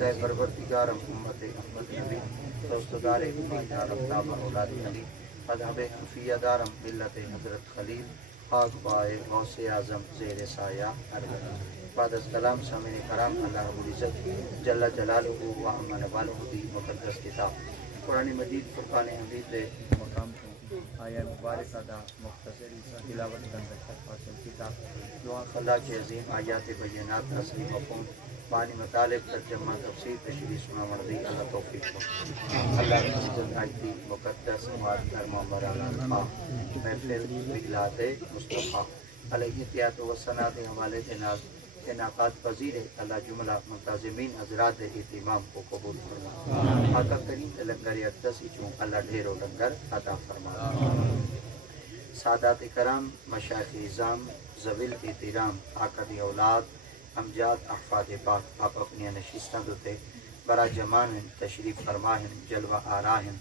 اے پروردگار امت احمد نبی دوستدار ایمان رفتہ اولاد نبی مذہب حنفیہ دارم ملت حضرت خلیل پاک بائے غوث اعظم زیر سایہ اربعین بعد از کلام سامعین کرام، اللہ رب العزت جل جلالہ و عم نوالہ دی مقدس کتاب قرآن مجید فرقان حمید دے مقام کو آیا مبارکہ دا مختصری سا تلاوت کرنے کا فاصل کتاب دعا خدا کے عظیم آیات بینات اصلی مفہوم بانی مطالب ترجمہ تفسیر تشریح سنا مردی اللہ توفیق کو اللہ رب العزت آیتی مقدس مواد کرما برانا رکھا محفل بلاد مصطفیٰ علیہ تیات و سنا دے حوالے دے ناز انعقاد پذیر اللہ جملہ منتظمین حضرات اہتمام کو قبول فرما آقا کریم لنگر اقدس چون اللہ ڈھیرو لنگر عطا فرما سادات کرام مشایخ اعظام ذویل احترام آقا دی اولاد امجاد احفاد پاک آپ اپنی نشستہ دوتے برا جمان تشریف فرماہن جلوہ آراہن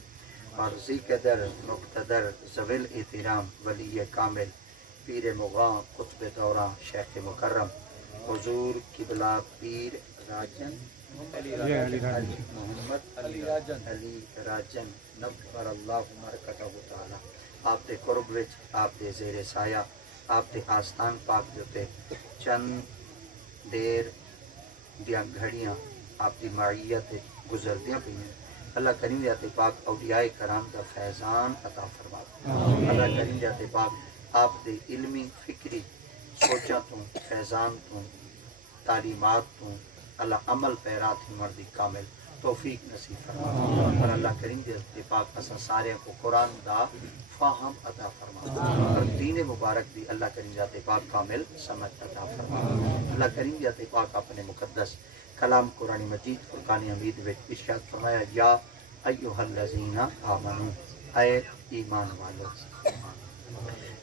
مرضی قدر مقتدر ذویل احترام ولی کامل پیر مغاں قطب دوران شیخ مکرم حضور قبلہ پیر راجن محمد علی راجن نبر اللہ مرکتہ تعالی آپ دے قرب وچ آپ دے زیر سایہ آپ دے آستان پاک جوتے چند دیر دیاں گھڑیاں آپ دی معیت گزر دیاں پہنے اللہ کریم جاتے پاک اولیاء کرام دا فیضان عطا فرما اللہ کریم جاتے پاک آپ دے علمی فکری سوچاں تو فیضان تو تعلیمات تو اللہ عمل پیرات ہی مردی کامل توفیق نصیب فرما اور اللہ کریم دے پاک اسا سارے کو قرآن دا فاہم عطا فرما اور دین مبارک دی اللہ کریم جاتے پاک کامل سمجھ عطا فرما اللہ کریم جاتے پاک اپنے مقدس کلام قرآن مجید فرقان حمید وچ ارشاد فرمایا یا ایھا الذین آمنوا اے ایمان والو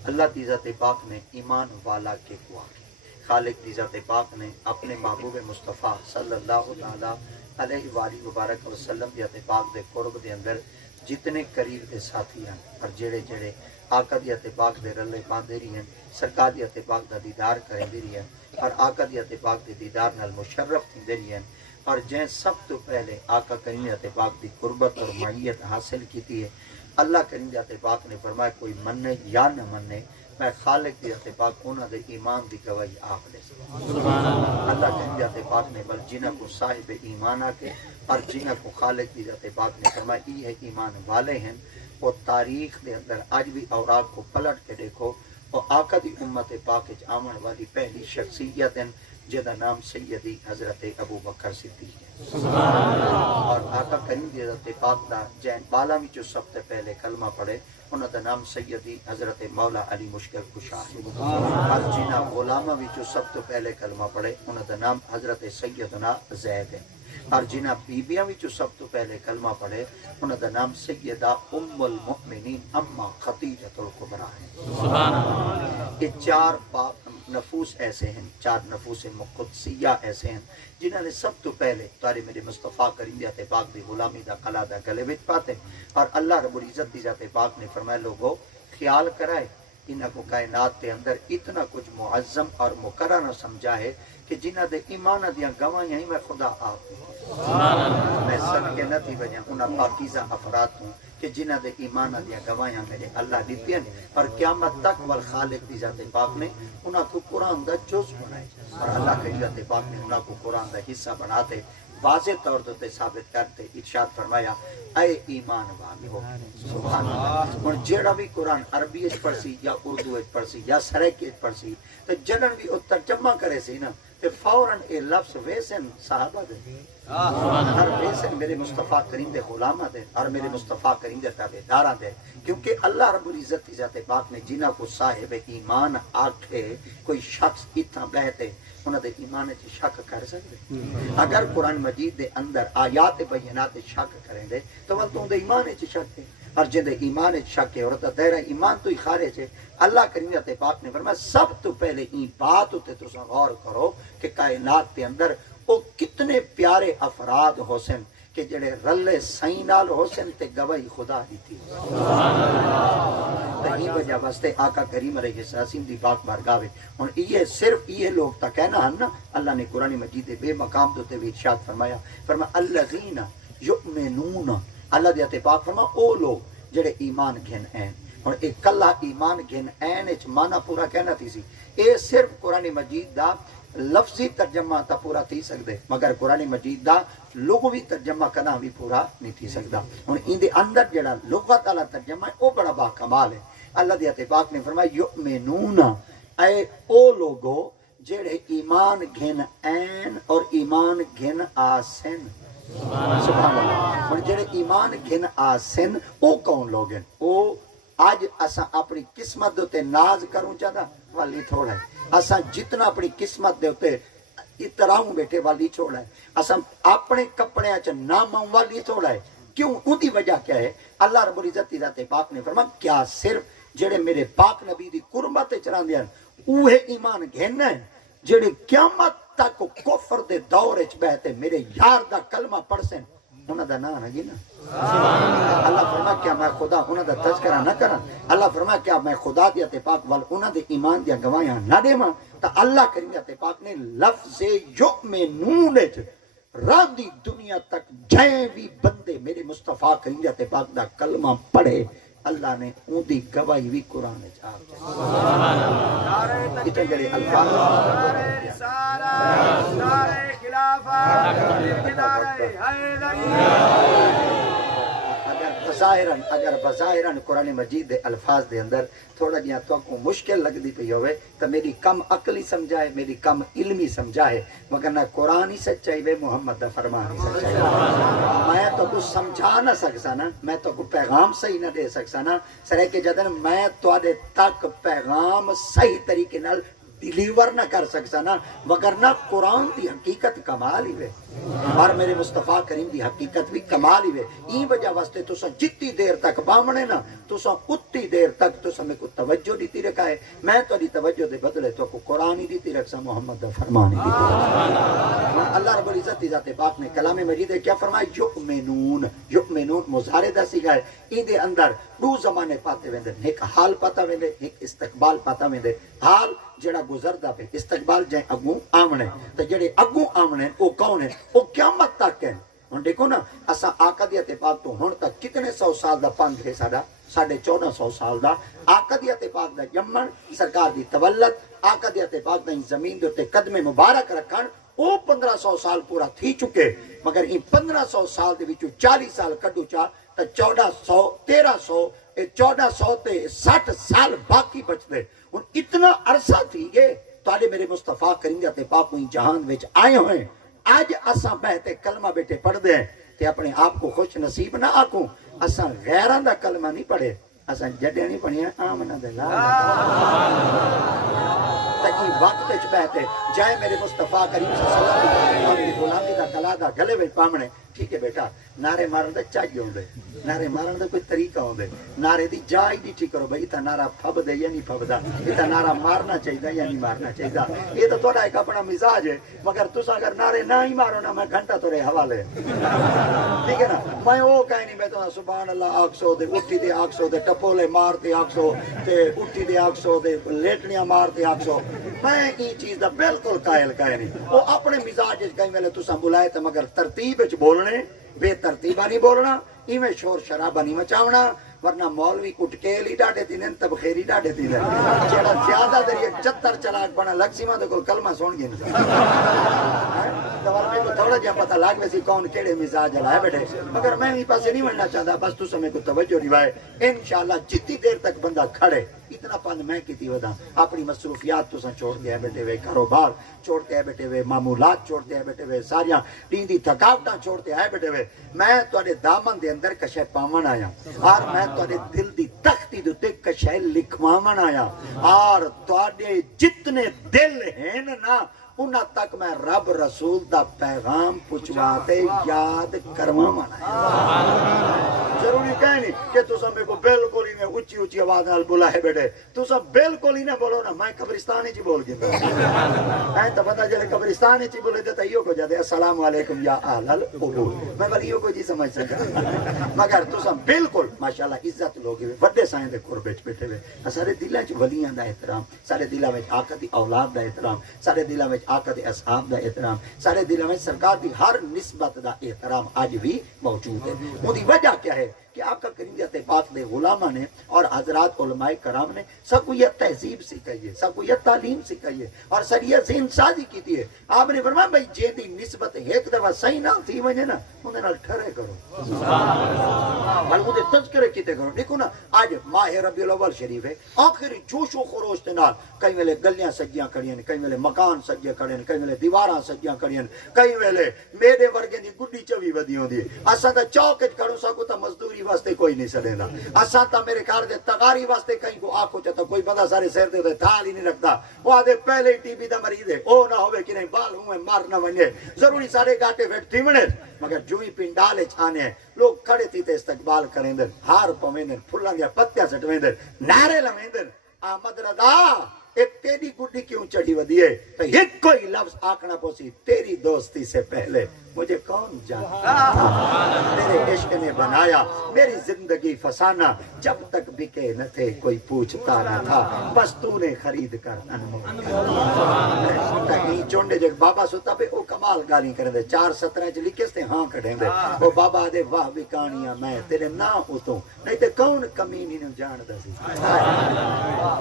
اللہ کی ذات پاک نے ایمان والا کے کو آگے خالق کی ذات پاک نے اپنے محبوب مصطفیٰ صلی اللہ تعالیٰ علیہ وآلہ مبارک وسلم دی ذات پاک دے قرب دے اندر جتنے قریب دے ساتھی ہیں اور جڑے جڑے آقا دی ذات پاک دے رلے پاندے رہی ہیں سرکار دی ذات پاک دا دیدار کریں دی رہی ہیں اور آقا دی ذات پاک دے دیدار نال مشرف تھی دے رہی ہیں اور جن سب تو پہلے آقا کریم ذات پاک دی قربت اور معیت حاصل کی ہے اللہ کریم ذات پاک نے فرمایا کوئی مننے یا نہ مننے میں خالق دی ذات پاک انہاں دے ایمان دی گواہی آپ لے سبحان اللہ کریم ذات پاک نے بل جنہ کو صاحب ایمان آکے اور جنہ کو خالق دی ذات پاک نے فرمایا یہ ہے ایمان والے ہیں وہ تاریخ دے اندر آج بھی اوراق کو پلٹ کے دیکھو اور آقا دی امت پاک وچ آمن والی پہلی شخصیت ہیں جدا نام سیدی حضرت ابو بکر صدیق ہے اور آقا کریم دی ذات پاک دا جین بالا میں جو سب سے پہلے کلمہ پڑھے انہوں دا نام سیدی حضرت مولا علی مشکل کشا ہے اور جنہ غلامہ بھی جو سب سے پہلے کلمہ پڑھے انہوں دا نام حضرت سیدنا زید ہے اور جنہ بیبیاں بھی جو سب تو پہلے کلمہ پڑھے انہوں دا نام سیدہ ام المؤمنین اما خدیجۃ الکبریٰ ہے یہ چار پاک نفوس ایسے ہیں چار نفوس قدسیہ ایسے ہیں جنہوں نے سب تو پہلے تارے میرے مصطفیٰ کریم ذات پاک دی غلامی دا قلعہ دا گلے وچ پاتے اور اللہ رب العزت دی ذات پاک نے فرمایا لوگو خیال کرائے انہاں کو کائنات کے اندر اتنا کچھ معظم اور مقرر سمجھا ہے کہ جنہ دے ایمان دیاں گواہیاں ہی میں خدا آپ میں سب کے نتی وجہ انہاں پاکیزہ افراد ہوں کہ جنہ دے ایمان دیاں گواہیاں میرے اللہ دیتی ہیں اور قیامت تک والخالق دی ذات پاک نے انہاں کو قرآن دا جز بنائے اور اللہ کی ذات پاک نے انہاں کو قرآن دا حصہ بناتے واضح طور تے ثابت کرتے ارشاد فرمایا اے ایمان والو سبحان اللہ اور جیڑا بھی قرآن عربی وچ پڑھسی یا اردو وچ پڑھسی یا سرائکی وچ پڑھسی تے جنن بھی او ترجمہ کرے سی نا تے فوراً اے لفظ ویسن صحابہ دے ہر ویسن میرے مصطفیٰ کریم دے غلامہ دے اور میرے مصطفیٰ کریم دے تابعداراں دے کیونکہ اللہ رب العزت کی ذات پاک نے جنہ کو صاحب ایمان آکھے کوئی شخص اتنا بہتے انہوں نے ایمان چ شک کر سکتے اگر قرآن مجید دے اندر آیات بینات شک کریں دے تو وہ تو دے ایمان چ شک ہے اور جن دے ایمان چ شک ہے اور دائرہ ایمان تو ہی خارج ہے اللہ کریم ذات پاک نے فرمایا سب تو پہلے این بات تے تساں غور کرو کہ کائنات کے اندر وہ کتنے پیارے افراد حسن کہ جڑے رلے سائیں نال حسن تے گواہی خدا دیتی ہی وجہ واسطے آقا کریم علیہ السلام دی پاک بارگاہ وچ ہن یہ صرف یہ لوگ تا کہنا ہن نا اللہ نے قرآن مجید دے بے مقام تے بھی ارشاد فرمایا الذین یؤمنون اللہ دے تے پاک فرما او لوگ جڑے ایمان گھن ہیں ہن ایک کلا ایمان گھن این وچ معنی پورا کہنا تھی سی اے صرف قرآن مجید دا لفظی ترجمہ تا پورا تھی سکدے مگر قرآن مجید دا لغوی ترجمہ کرنا بھی پورا نہیں تھی سکدا ہن این دے اندر جڑا لغت والا ترجمہ ہے او بڑا با کمال ہے اللہ دے تے پاک نے فرمایا یؤمنون اے او لوگو جڑے ایمان گھن این اور ایمان گھن آسن سبحان اللہ ہن جڑے ایمان گھن آسن او کون لوگ ہیں او آج اساں اپنی قسمت دے ناز کروں چاہدا والی تھوڑا ہے اساں جتنا اپنی قسمت دے اوتے اتراؤں بیٹھے والی چھوڑا ہے اساں اپنے کپڑے چ ناموں والی چھوڑا ہے کیوں ان دی وجہ کیا ہے اللہ رب العزت دی ذات پاک نے فرمایا کیا صرف جڑے میرے پاک نبی دی قربت وچ رہندے ہیں اوہے ایمان گھن ہیں جڑے قیامت تک کفر دے دور وچ بیٹھے میرے یار دا کلمہ پڑھسن انہاں دا نام ہے نا اللہ فرمایا کیا میں خدا انہاں دا تذکرہ نہ کراں اللہ فرمایا کیا میں خدا دی تے پاک وال انہاں دے ایمان دی گواہیاں نہ دیواں تا اللہ کریم تے پاک نے لفظ یؤمنون راندی دنیا تک جائیں بھی بندے میرے مصطفیٰ کریم تے پاک دا کلمہ پڑھے اللہ نے ان دی گواہی بھی قرآن میں چھاپ دی اتنے جڑے الفاظ اگر بظاہراً قرآن مجید دے الفاظ دے اندر تھوڑا جہاں تو کو مشکل لگ دی پئی ہوئے تو میری کم عقلی سمجھائے میری کم علمی سمجھائے مگر نہ قرآن ہی سچائی وے محمد دا فرمان ہی سچائی میں تو کچھ سمجھا نہ سکسا نا میں تو کوئی پیغام صحیح نہ دے سکسا نا سرے کے جدن میں تو تک پیغام صحیح طریقے نال ڈیلیور نہ کر سکسا نا مگر نہ قرآن دی حقیقت کمال ہی وے اور میرے مصطفیٰ کریم دی حقیقت بھی کمال ہی وے این وجہ واسطے تو سا جتنی دیر تک بامنے نا تو سا اتنی دیر تک تو سا میں کو توجہ دیتی رکھا ہے میں تو دی توجہ دے بدلے تو کو قرآن ہی دیتی رکھ سا محمد دا فرمان ہی دیتی رکھ اللہ رب العزت دی ذات پاک نے کلام مجید ہے کیا فرمایا یؤمنون مظاہرے دا سی گئے این دے اندر دو زمانے پاتے ویندے ایک حال پاتا ویندے ایک استقبال پاتا ویندے حال جڑا گزردا پہ استقبال جائیں اگوں آمنے تو جڑے اگوں آمنے وہ کون ہیں وہ قیامت تک ہیں ہن دیکھو نا اساں آقا دی تے پاک تو ہن تک کتنے سو سال دا پنج ہے ساڈا 1450 سال دا آقا دی تے پاک دا جمن سرکار دی تولد آقا دی تے پاک دا زمین دے تے قدم مبارک رکھن وہ 1500 سال پورا تھی چکے مگر ان 1500 سال دے وچوں 40 سال کڈو چا تے 1400 تے 60 سال باقی بچدے ہن اتنا عرصہ تھی گئے تواڈے میرے مصطفیٰ کریم تے پاک ہوئی جہان وچ آئے ہوئے آج اساں بہتے کلمہ بیٹے پڑھ دے تے اپنے آپ کو خوش نصیب نہ آکوں اساں غیراں دا کلمہ نہیں پڑھے اساں جڈے نہیں پڑھیا آمنا باللہ تاکہ وقت وچ بہتے جائے میرے مصطفیٰ کریم صلی اللہ علیہ وسلم دی غلامی دا کلا دا گلے وچ پامنے ٹھیک ہے بیٹا نعرے مارن دا چاہیے ہوندے نعرے مارن دا کوئی طریقہ ہوندے نعرے دی جائی دی ٹھیک کرو بھائی تا نعرہ پھب دے یا نہیں پھب دا تا نعرہ مارنا چاہیے یا نہیں مارنا چاہیے یہ تو تھوڑا ایک اپنا مزاج ہے مگر تسا اگر نعرے نہ ہی مارو نا میں گھنٹہ تورے حوالے ٹھیک ہے نا میں وہ کہیں نہیں میں تو سبحان اللہ آکسو دے اٹھی دے آکسو دے ٹپولے مار دے آکسو تے اٹھی دے آکسو دے لیٹنیاں مار دے آکسو میں یہ چیز دا بالکل قائل کہے نہیں وہ اپنے مزاج کہیں ویلے تسا بلائے تے مگر ترتیب وچ بولنے بے ترتیبہ نہیں بولنا ایویں شور شرابہ نہیں مچاونا ورنہ مولوی کٹ کے لی ڈاڑے تھی نین تب خیری ڈاڑے تھی نین جیڑا زیادہ دریئے 74 چلاک بنا لگ سیما دے کل کلمہ سون گی نہیں دوار میں کو تھوڑا جہاں پتہ لاگ ویسی کون کیڑے مزاج لائے بیٹھے مگر میں ہی پاسے نہیں مننا چاہتا بس تو سمیں کو توجہ روائے انشاءاللہ جتنی دیر تک بندہ کھڑے اتنا پند میں کیتی ودا اپنی مصروفیات تو سن چھوڑ دیا بیٹھے ہوئے کاروبار چھوڑتے ہیں بیٹھے ہوئے معمولات چھوڑتے ہیں بیٹھے ہوئے ساریاں دین دی تھکاوٹاں چھوڑتے ہیں بیٹھے ہوئے میں تواڈے دامن دے اندر کشے پاون آیا اور میں تواڈے دل دی تختی دے تے کشے لکھواون آیا اور تواڈے جتنے دل ہیں نا انہاں تک میں رب رسول دا پیغام پہنچواتے یاد کرواون آیا ضرور ضروری کہیں نہیں کہ تسا میرے کو بالکل ہی میں اچھی اچھی آواز نال بلائے بیٹھے تسا بالکل ہی نہ بولو نا میں قبرستان ہی بول گیا تو پتہ چلے قبرستان ہی بولے تو یہ کو جاتے السلام علیکم یا اہل القبور میں بل یہ کو جی سمجھ سکا مگر تسا بالکل ماشاءاللہ عزت لوگ بڑے سائیں دے قرب وچ بیٹھے ہوئے سارے دلاں وچ ولیاں دا احترام سارے دلاں وچ آقا دی اولاد دا احترام سارے دلاں وچ آقا دے اصحاب دا احترام سارے دلاں وچ سرکار دی ہر نسبت دا احترام آج بھی موجود ہے اودی وجہ کیا ہے کہ آقا کریم دی پاک دے غلاماں نے اور حضرات علماء کرام نے سب کو یہ تہذیب سکھائی ہے سب کو یہ تعلیم سکھائی ہے اور سر یہ ذہن سازی کی ہے آپ نے فرمایا بھائی جے دی نسبت ایک دفعہ صحیح نہ تھی وجے نا انہاں نال ٹھرے کرو بل وہ تذکرے کیتے کرو دیکھو نا آج ماہ ربیع الاول شریف ہے آخری جوش و خروش دے نال کئی ویلے گلیاں سجیاں کھڑیاں کئی ویلے مکان سجے کھڑے کئی ویلے دیواراں سجیاں کھڑیاں کئی ویلے میرے ورگے دی گڈی چوی ودی ہوندی ہے اساں تے چوک وچ کھڑو سکو تے مزدوری واسطے کوئی نہیں سڑیندا اساں تے میرے گھر دے تغاری واسطے کہیں کو آکھو تے کوئی بندہ سارے سر دے تھال ہی نہیں رکھدا وہ آدے پہلے ٹی وی دا مریض ہے او نہ ہوے کہ نہیں بال ہوئے مار نہ ونجے ضروری سارے گاٹے ویٹ تھیونے مگر جو ہی پنڈال وچ آنے لوگ کھڑے تھی تے استقبال کریندن ہار پویندن پھلاں دیا پتیاں سٹویندن نعرے لویندن آمد رضا اے تیری گڈی کیوں چڑھی ودی ہے تو ایک کوئی لفظ آکھنا پوسی تیری دوستی سے پہلے مجھے کون جانتا میرے عشق نے بنایا میری زندگی فسانہ جب تک بکے نہ تھے کوئی پوچھتا نہ تھا بس تو نے خرید کر انمول کہیں چونڈے جگ بابا سوتا پہ او کمال گالی کریں دے 4:17 چ لکھے سے ہاں کٹیں دے او بابا دے واہ وکانیاں میں تیرے نا اتوں نہیں تے کون کمینی نو جاندا سی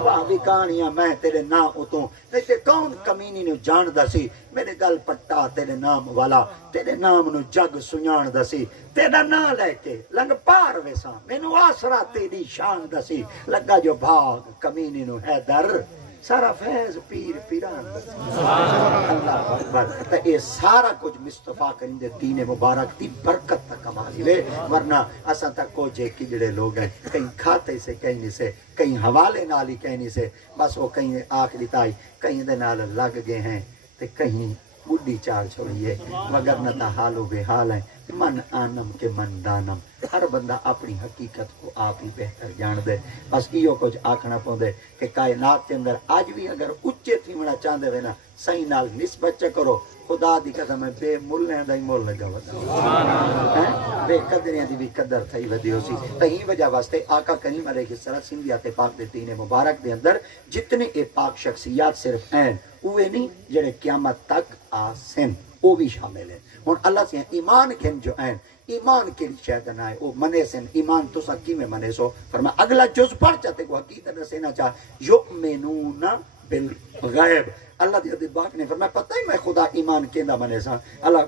واہ وکانیاں میں تیرے نا اتوں نہیں تے کون کمینی نو جاندا سی میرے گل پٹا تیرے نام والا تیرے نام نو جگ سنجان دسی تیرا نام لے کے لنگ پار ویساں مینو آسرا تیری شان دسی لگا جو بھاگ کمینی نو ہے در سارا فیض پیر پیران دسی اللہ اکبر تے اے سارا کچھ مصطفیٰ کریم دے دین مبارک دی برکت تک کمالی وے ورنہ اساں تک کو جے کجڑے لوگ ہیں کہیں کھاتے سے کہیں نہیں سے کہیں حوالے نال ہی کہیں نہیں سے بس وہ کہیں آخری تائی کہیں دے نال لگ گئے ہیں تے کہیں بڈی چال چھوڑیے مگر نہ تا حال و بے حال ہے من آنم کے من دانم ہر بندہ اپنی حقیقت کو آپ ہی بہتر جان دے بس ایو کچھ آکھنا پوندے کہ کائنات کے اندر آج بھی اگر اچے تھیمنا چاہندے وے نا صحیح نال نسبت چ کرو خدا دی قسم ہے بے ملنے دا ہی مول لگا ودا بے قدریاں دی بھی قدر تھئی ودی ہو سی تہیں وجہ واسطے آقا کریم علیہ السلام سندھیات پاک دے دین مبارک دے اندر جتنے اے پاک شخصیات صرف ہیں اوے نہیں جڑے قیامت تک آسن او بھی شامل ہیں ہن اللہ سے ایمان کن جو ہیں ایمان کی شاید نہ ہے او منے سن ایمان تو سکی میں منے سو فرمایا اگلا جز پڑھ چاہتے کو حقیقت سے نہ چاہ یؤمنون بالغیب اللہ دی حدیث پاک نے فرمایا پتہ ہی میں خدا ایمان کیندا منے سا اللہ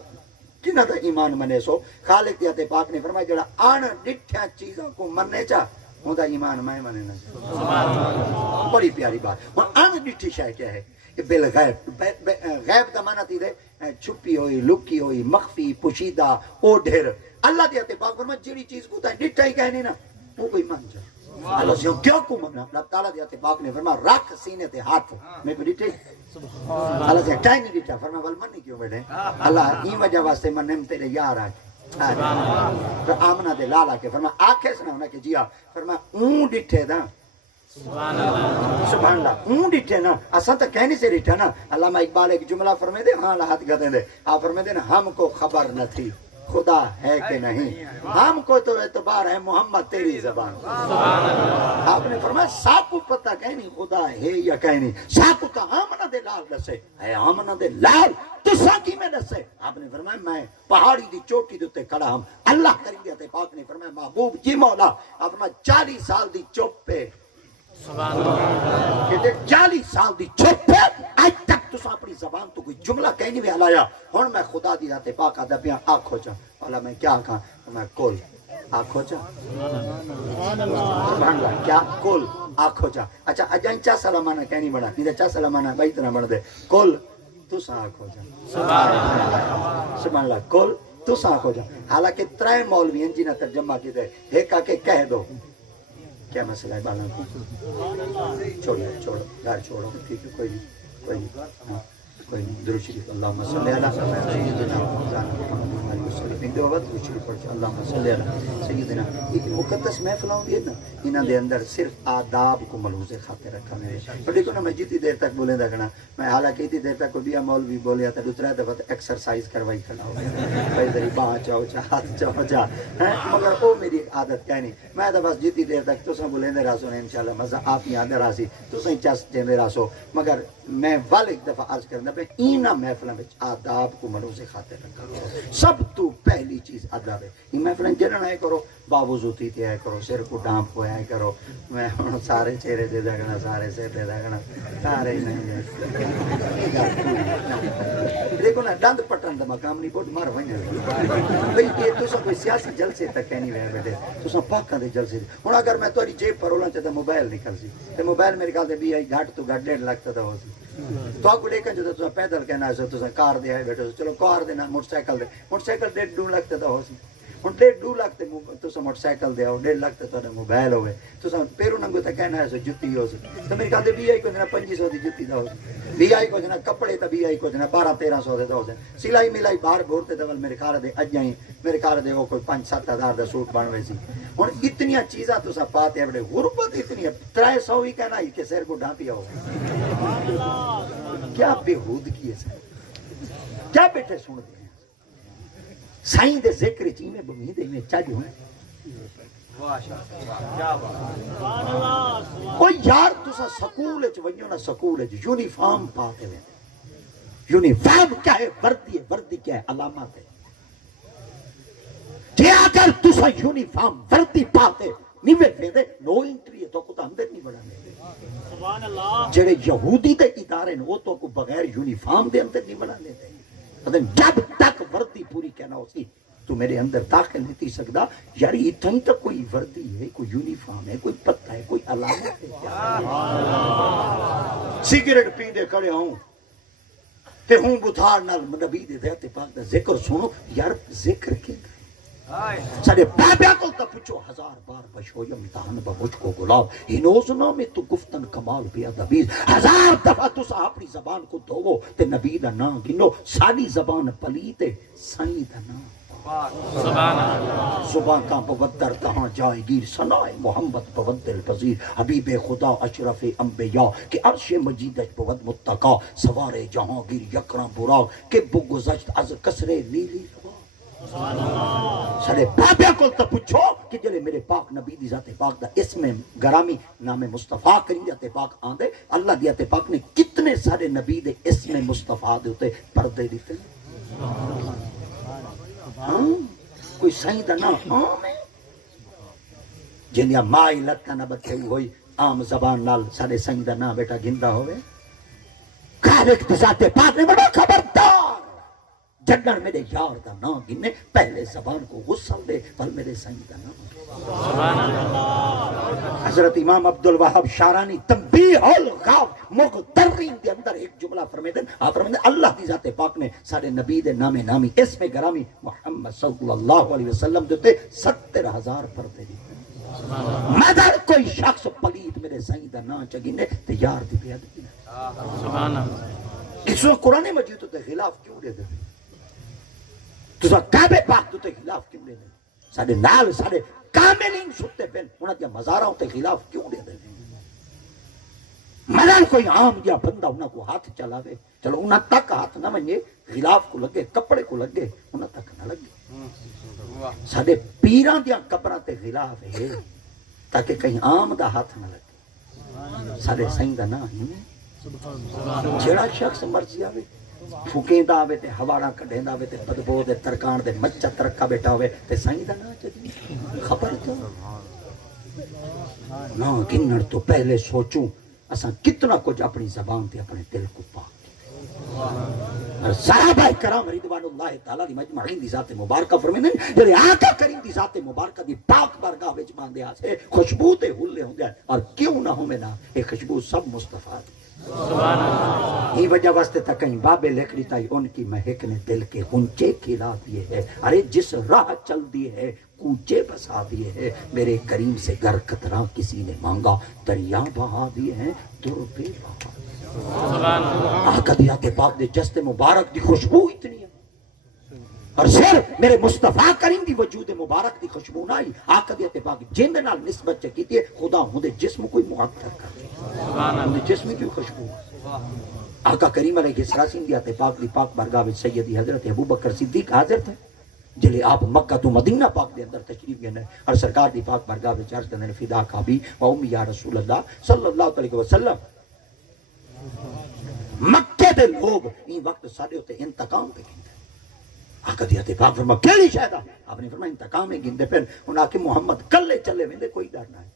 کنہ دا ایمان منے سو خالق دی حدیث پاک نے فرمایا جڑا ان ڈٹھیاں چیزاں کو مننے چا ہوندا ایمان میں منے نہ سبحان اللہ بڑی پیاری بات ہن ان ڈٹھی شے کیا ہے بالغیب غیب دا معنی تھی دے چھپی ہوئی لکی ہوئی مخفی پوشیدہ او ڈھیر اللہ دی پاک فرمایا جیڑی چیز کو تے ڈٹھا ہی کہنی نا وہ کوئی مان جا اللہ سے کیوں کو مننا اللہ تعالی دی پاک نے فرمایا رکھ سینے تے ہاتھ میں کو ڈٹھے اللہ سے ٹائم نہیں ڈٹھا فرمایا ول منی کیوں بیٹھے اللہ این وجہ واسطے منم تیرے یار آ تو آمنہ دے لالا کے فرمایا آنکھیں سنا ہونا کہ جیا فرمایا اون ڈٹھے دا سبحان اللہ اون ڈٹھے نا اساں تو کہنے سے ڈٹھا نا علامہ اقبال ایک جملہ فرمائے دے ہاں ہاتھ گدے دے آپ فرمائے دے نا ہم کو خبر نہ تھی خدا ہے کہ نہیں ہم کو تو اعتبار ہے محمد تیری زبان آپ نے فرمایا ساکو پتہ کہنی خدا ہے یا کہنی ساکو تا آمنہ دے لال دسے اے آمنہ دے لال تو ساکی میں دسے آپ نے فرمایا میں پہاڑی دی چوٹی دوتے کھڑا ہم اللہ کریں گے تے پاک نے فرمایا محبوب جی مولا آپ فرمایا 40 سال دی چوپ پہ سبحان اللہ کہ 40 سال دی چوپ پہ آج تک تو اپنی زبان تو کوئی جملہ کہنی بھی ہلایا ہن میں خدا دی ذات پاک آدھا پیاں آنکھو چا والا میں کیا کہاں میں کل آنکھو چا سبحان اللہ کیا کل آنکھو چا اچھا اجائیں چا سلامانہ کہنی بڑا نہیں چا سلامانہ بھائی اتنا بڑھ دے کل تو سا آنکھو چا سبحان اللہ کل تو سا آنکھو چا حالانکہ 3 مولوی ہیں جنہیں ترجمہ کی دے ایک آ کے کہہ دو کیا مسئلہ ہے بالا کو چھوڑو گھر چھوڑو ٹھیک ہے کوئی نہیں کوئی نہیں درود شریف اللہم صلی علی سیدنا محمد درود شریف پڑھ اللہم صلی علی سیدنا. ایک مقدس محفل ہوندی ہے نا انہاں دے اندر صرف آداب کو ملحوظ خاطر رکھا میں. پر دیکھو نا میں جتنی دیر تک بولے دا کنا میں حالانکہ اتنی دیر تک کوئی مولوی بولیا تا دوسرا دفعہ ایکسرسائز کروائی کھڑا ہو گیا بھائی ذری باں چاہو ہاتھ چاہو جا مگر وہ میری عادت کیا نہیں. میں تو بس جتنی دیر تک تساں بولے راسو نے انشاءاللہ مزہ آپ ہی آدھے راسی تساں چس دیندے راسو. مگر میں وال ایک دفعہ عرض کرنا پہ اینا محفلوں میں آداب کو ملحوظ خاطر رکھا کرو. سب تو پہلی چیز ادب ہے. یہ محفلیں جنن آئے کرو باوضو تھی آئے کرو سر کو ڈانپ کو آئے کرو. میں سارے چہرے دے دگنا سارے سر دے دگنا سارے نہیں دیکھو نا ڈند پٹن دا مقام نہیں بہت مر وجہ بھئی یہ تو کوئی سیاسی جلسے تک نہیں ہوئے بیٹھے تو پاکاں دے جلسے ہوں اگر میں تاری جیب پر ہونا چاہتا موبائل نکل سی تو موبائل میرے خیال سے بھی آئی گھٹ تو گھٹ 1.5 لاکھ تا ہو سی تو آپ کو دیکھیں جو تو پیدل کہنا ہے تو کار دے آئے بیٹھے چلو کار دینا موٹر سائیکل دے موٹر سائیکل 1.5 لاکھ تا ہو سی ہوں 1.5 لاکھ تو موٹر سائیکل دے آؤ 1.5 لاکھ تو موبائل ہوئے تو پیرو ننگو تو کہنا ہے جتی ہو سی تو میرے خیال سے بھی آئی کو دینا 2500 کی جتی دا ہو سی بھی آئی کو دینا کپڑے تو بھی آئی کو دینا 1200-1300 دے ہو سی سلائی ملائی باہر بھورتے تو میرے خیال دے اج آئی میرے خیال دے وہ کوئی 5-7 ہزار دا سوٹ بنوے سی. ہوں اتنی چیزاں تو پاتے ہیں بڑے غربت اتنی ہے 300 ہی کہنا ہی کہ سر کو ڈھانپیا ہو کیا بےہودگی ہے سر کیا بیٹھے سن دے سائیں دے ذکر چیمے بمیدے میں چاج ہوئے کوئی یار تسا سکول اچ ونجو نا سکول اچ یونیفارم پاتے ہوئے یونیفارم کیا ہے وردی ہے وردی کیا ہے علامات ہے کہ اگر تسا یونیفارم وردی پاتے نہیں ویندے نو انٹری ہے تو کو اندر نہیں بڑھانے سبحان اللہ جڑے یہودی دے ادارے نے وہ تو کو بغیر یونیفارم دے اندر نہیں بڑھانے دے جب تک وردی پوری کہنا ہو سی تو میرے اندر داخل نہیں تھی سکتا. یار اتنی تک کوئی وردی ہے کوئی یونیفارم ہے کوئی پتہ ہے کوئی علامت ہے کیا سگریٹ پیندے کھڑے ہوں تے ہوں بتھار نال نبی دے ذات پاک دا ذکر سنو یار ذکر کے سارے بابیا کو تا پوچھو 1000 بار بشویم امتحان بمجھ کو گلاب ہنوزنا میں تو گفتن کمال بیا دبیز 1000 دفعہ تو سا اپنی زبان کو دھوو تے نبی دا نام گنو ساری زبان پلیتے سائیں دا نام سبحان اللہ زبان کا بودر کہاں جائے گیر سنائے محمد بود الپذیر حبیب خدا اشرف انبیاء کہ عرش مجید بود متقا سوار جہاں گیر یکراں براق کہ بگزشت از کسرے لیلی روا سارے بابیا کو تا پوچھو کہ جلے میرے پاک نبی دی ذات پاک دا اسم گرامی نام مصطفیٰ کریں ذات پاک آندے اللہ دی ذات پاک نے کتنے سارے نبی دے اسم مصطفیٰ دے ہوتے پردے دیتے کوئی سائیں دا نام جن یا مائی لتا نہ بتائی ہوئی عام زبان نال سارے سائیں دا نام بیٹا گھندا ہوئے کارک دی ذات پاک نے بڑا خبردار جنر میرے یار دا نام گنے پہلے زبان کو غسل دے پر میرے سائیں دا نام حضرت امام عبدالوہاب شارانی تنبیہ الغاف مغترین دے اندر ایک جملہ فرمیدن آپ فرمیدن اللہ دی ذات پاک نے سارے نبی دے نام نامی اسم گرامی محمد صلی اللہ علیہ وسلم دیتے 70,000 پردے دیتے مدر کوئی شخص پلید میرے سائیں دا نام چگینے تے یار دی بیاد سبحان اللہ اس وقت قرآن مجید تو تے خلاف کیوں دے دے تو سا کعبے پاک تو تے خلاف کیوں دے دے سارے نال سارے کاملین ستے پہن انہاں دیا مزاروں تے خلاف کیوں دے دے مدر کوئی عام دیا بندہ انہاں کو ہاتھ چلاوے چلو انہاں تک ہاتھ نہ منجے خلاف کو لگے کپڑے کو لگے انہاں تک نہ لگے سارے پیران دیا قبران تے خلاف ہے تاکہ کہیں عام دا ہاتھ نہ لگے سارے سائیں دا نہ ہی جڑا شخص مرضی آوے پھوکیں دا آوے تے ہواڑا کڑھیں دا آوے تے بدبو دے ترکان دے مچہ ترکا بیٹھا ہوئے تے سائیں دا نہ چاہیے خبر کیا نا گنر تو پہلے سوچوں اساں کتنا کچھ اپنی زبان تے اپنے دل کو پاک صحابہ کرام رضوان اللہ تعالی دی مجمعین دی ذات مبارکہ فرمیندے جڑے آقا کریم دی ذات مبارکہ دی پاک بارگاہ وچ باندے آسے خوشبو تے ہلے ہوندے اور کیوں نہ ہوے نا اے خوشبو سب مصطفیٰ دی سبحان اللہ یہ وجہ واسطے تک کہیں بابے لکھ لیتا ہے ان کی مہک نے دل کے غنچے کھلا دیے ہے ارے جس راہ چل دیے ہے کوچے بسا دیے ہے میرے کریم سے گر قطرہ کسی نے مانگا دریا بہا دیے ہیں در پہ بہا آقا دی ذات پاک دے جسد مبارک دی خوشبو اتنی ہے، اور صرف میرے مصطفیٰ کریم دی وجود مبارک دی خوشبو نہ آئی، آقا دی ذات پاک جند نال نسبت چکیتی ہے خدا ہوں جسم کوئی معطر کر ہوں جسم کی خوشبو. آقا کریم علیہ السلام دی ذات پاک دی پاک بارگاہ وچ سیدی حضرت ابوبکر صدیق حاضر تھے جلے آپ مکہ تو مدینہ پاک دے اندر تشریف گئے اور سرکار دی پاک بارگاہ وچ عرض کرنے فدا کابی و امی یا رسول اللہ صلی اللہ علیہ وسلم، مکے دے لوگ این وقت سارے ہوتے انتقام پہ گندے. آقا دی ذات پاک فرما کیڑی شاید آپ نے فرمایا انتقام میں گندے پھر انہاں کہ محمد کلے چلے ویندے کوئی ڈر نہ ہے،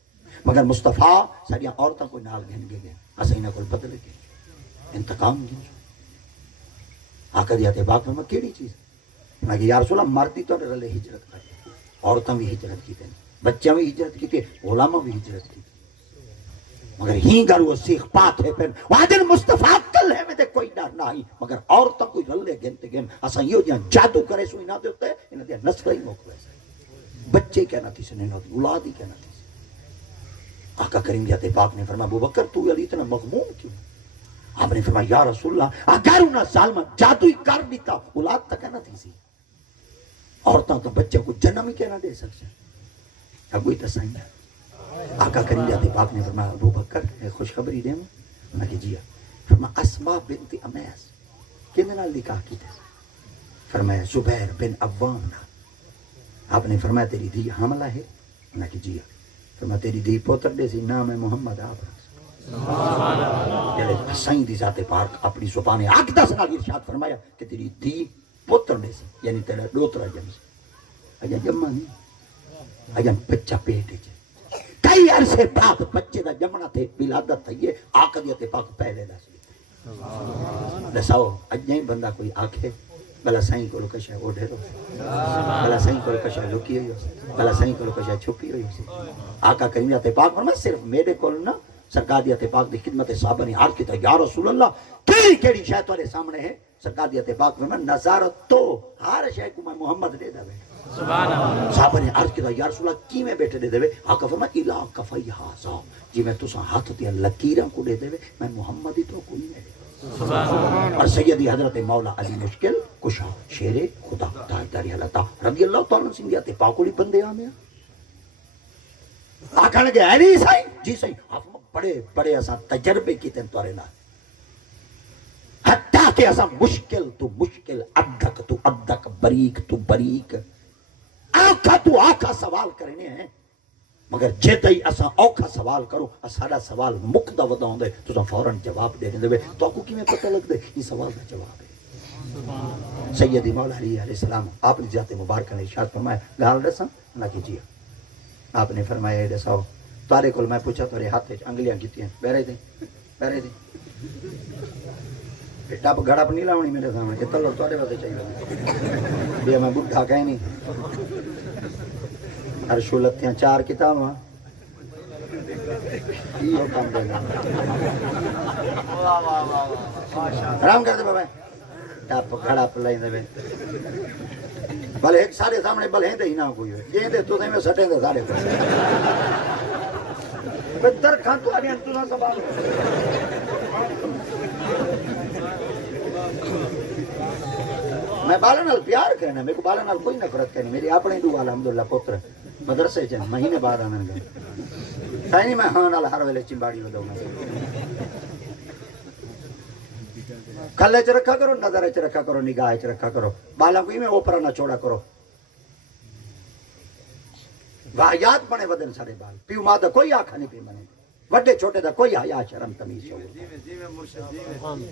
مگر مصطفیٰ ساریاں عورتاں کوئی نال گھن گئے اساں انہاں کول بدل گئے انتقام گن. آقا دی ذات پاک فرما کیڑی چیز؟ میں کہ یا رسول اللہ مردی تو رلے ہجرت کرتے، عورتاں بھی ہجرت کی تھے، بچیاں بھی ہجرت کی تھے، علماء بھی ہجرت کی تھے، مگر ہی گر وہ سیخ پات ہے پھر وعدن مصطفیٰ کل ہے میں دے کوئی ڈر نہ ہی، مگر عورتاں کوئی رلے گنتے گئے اساں یہ جہاں جادو کرے سو نہ دیتے انہاں دیا نسل ہی موقع ہے، بچے کیا نہ تھی سے نہیں ہوتی، اولاد ہی کیا نہ تھی سے. آقا کریم ذات پاک نے فرمایا ابوبکر تو علی اتنا مغموم کیوں؟ آپ نے فرمایا یا رسول اللہ اگر انہاں ظالمہ جادو ہی کر دیتا اولاد تک نہ تھی سی، عورتاں تو بچے کو جنم ہی کہنا دے سکتے ہیں. اب کوئی تسائیں گا. آقا کریم ذات پاک نے فرمایا ابو بکر ایک خوشخبری دیں میں کہ جی فرمایا اسماء بنت امیس کن نال نکاح کی تھے؟ فرمایا زبیر بن عوام نال. آپ نے فرمایا تیری دھی حاملہ ہے؟ میں کہ جی فرمایا تیری دھی پوتر دے سی نام ہے محمد آپ جلے سائیں دی ذات پاک اپنی زبان اقدس نال ارشاد فرمایا کہ تیری دھی پتر دے سی یعنی تیرا دوترا جم سی اجا جمع نہیں اجا بچہ پیٹ چ کئی عرصے بعد بچے دا جمنا تھے ولادت تھی یہ آقا دی ذات پاک پہلے دس دساؤ اجا ہی بندہ کوئی آکھے بلا سائیں کو کشا اوڈھے رو بلا سائیں کو کشا لکی ہوئی ہو بلا سائیں کو کشا چھپی ہوئی ہو. آقا کریم ذات پاک فرمایا صرف میرے کول نہ سرکار دی ذات پاک دی خدمت صحابہ نے عرض کیتا یا رسول اللہ کیڑی شے تہاڈے سامنے ہے؟ سرکار دی ذات پاک فرمایا نظارت تو ہر شے کو میں محمد دے دے. سبحان اللہ. صحابہ نے عرض کیتا یا رسول اللہ کیویں بیٹھے دے دے؟ آقا فرمایا الا کفی ہذا جی میں تساں ہاتھ تے لکیراں کو دے دے میں محمد ہی تو کوئی نہیں. سبحان اللہ. اور سیدی حضرت مولا علی مشکل کشا شیر خدا تاجدار حالتا رضی اللہ تعالی عنہ دی ذات پاک کوئی بندے آ میں آکھن لگے علی سائیں جی سائیں آپ بڑے بڑے اساں تجربے کیتے تورے نال حتیٰ کہ اساں مشکل تو مشکل ادک تو ادک بریک تو بریک آکھا تو آکھا سوال کرنے ہیں مگر جیتا ہی اساں اوکھا سوال کرو ساڈا سوال مکدا ودا ہوندے تو فوراً جواب دے دے تو کو کیویں پتہ لگ دے یہ سوال دا جواب ہے. سیدی مولا علی علیہ السلام آپ نے ذات مبارکہ نے ارشاد فرمایا گال دساں نہ کیجیے. آپ نے فرمایا دساؤ تارے کول میں پوچھا تارے ہاتھ انگلیاں کیتیاں بہرے دے ٹپ گھڑپ نہیں لاؤنی میرے سامنے کہ تلو تارے واسطے چاہیے بے میں بڈھا کہیں نہیں ارشولتیاں 4 کتاباں یہ کام دے گا آرام کر دے بابا ٹپ گھڑپ لائیں دے بھلے ایک سارے سامنے بل ہیں دے ہی نہ کوئی ہوئے یہ دے تو دے میں سٹیں دے سارے کو بدر کھان تو آدھیں تو نہ سوال میں بالا نال پیار کرنا میرے کو بالا نال کوئی نفرت کرنی میری اپنے دو الحمدللہ پتر مدرسے چ مہینے بعد آنن گے تائیں میں ہاں نال ہر ویلے چمباڑی وداؤں کھلے چ رکھا کرو نظر چ رکھا کرو نگاہ چ رکھا کرو بالا کوئی میں اوپر نہ چھوڑا کرو واہیات بنے ودن سارے بال پیو ماں دا کوئی آنکھا نہیں پی بنے وڈے چھوٹے دا کوئی حیا شرم تمیز ہو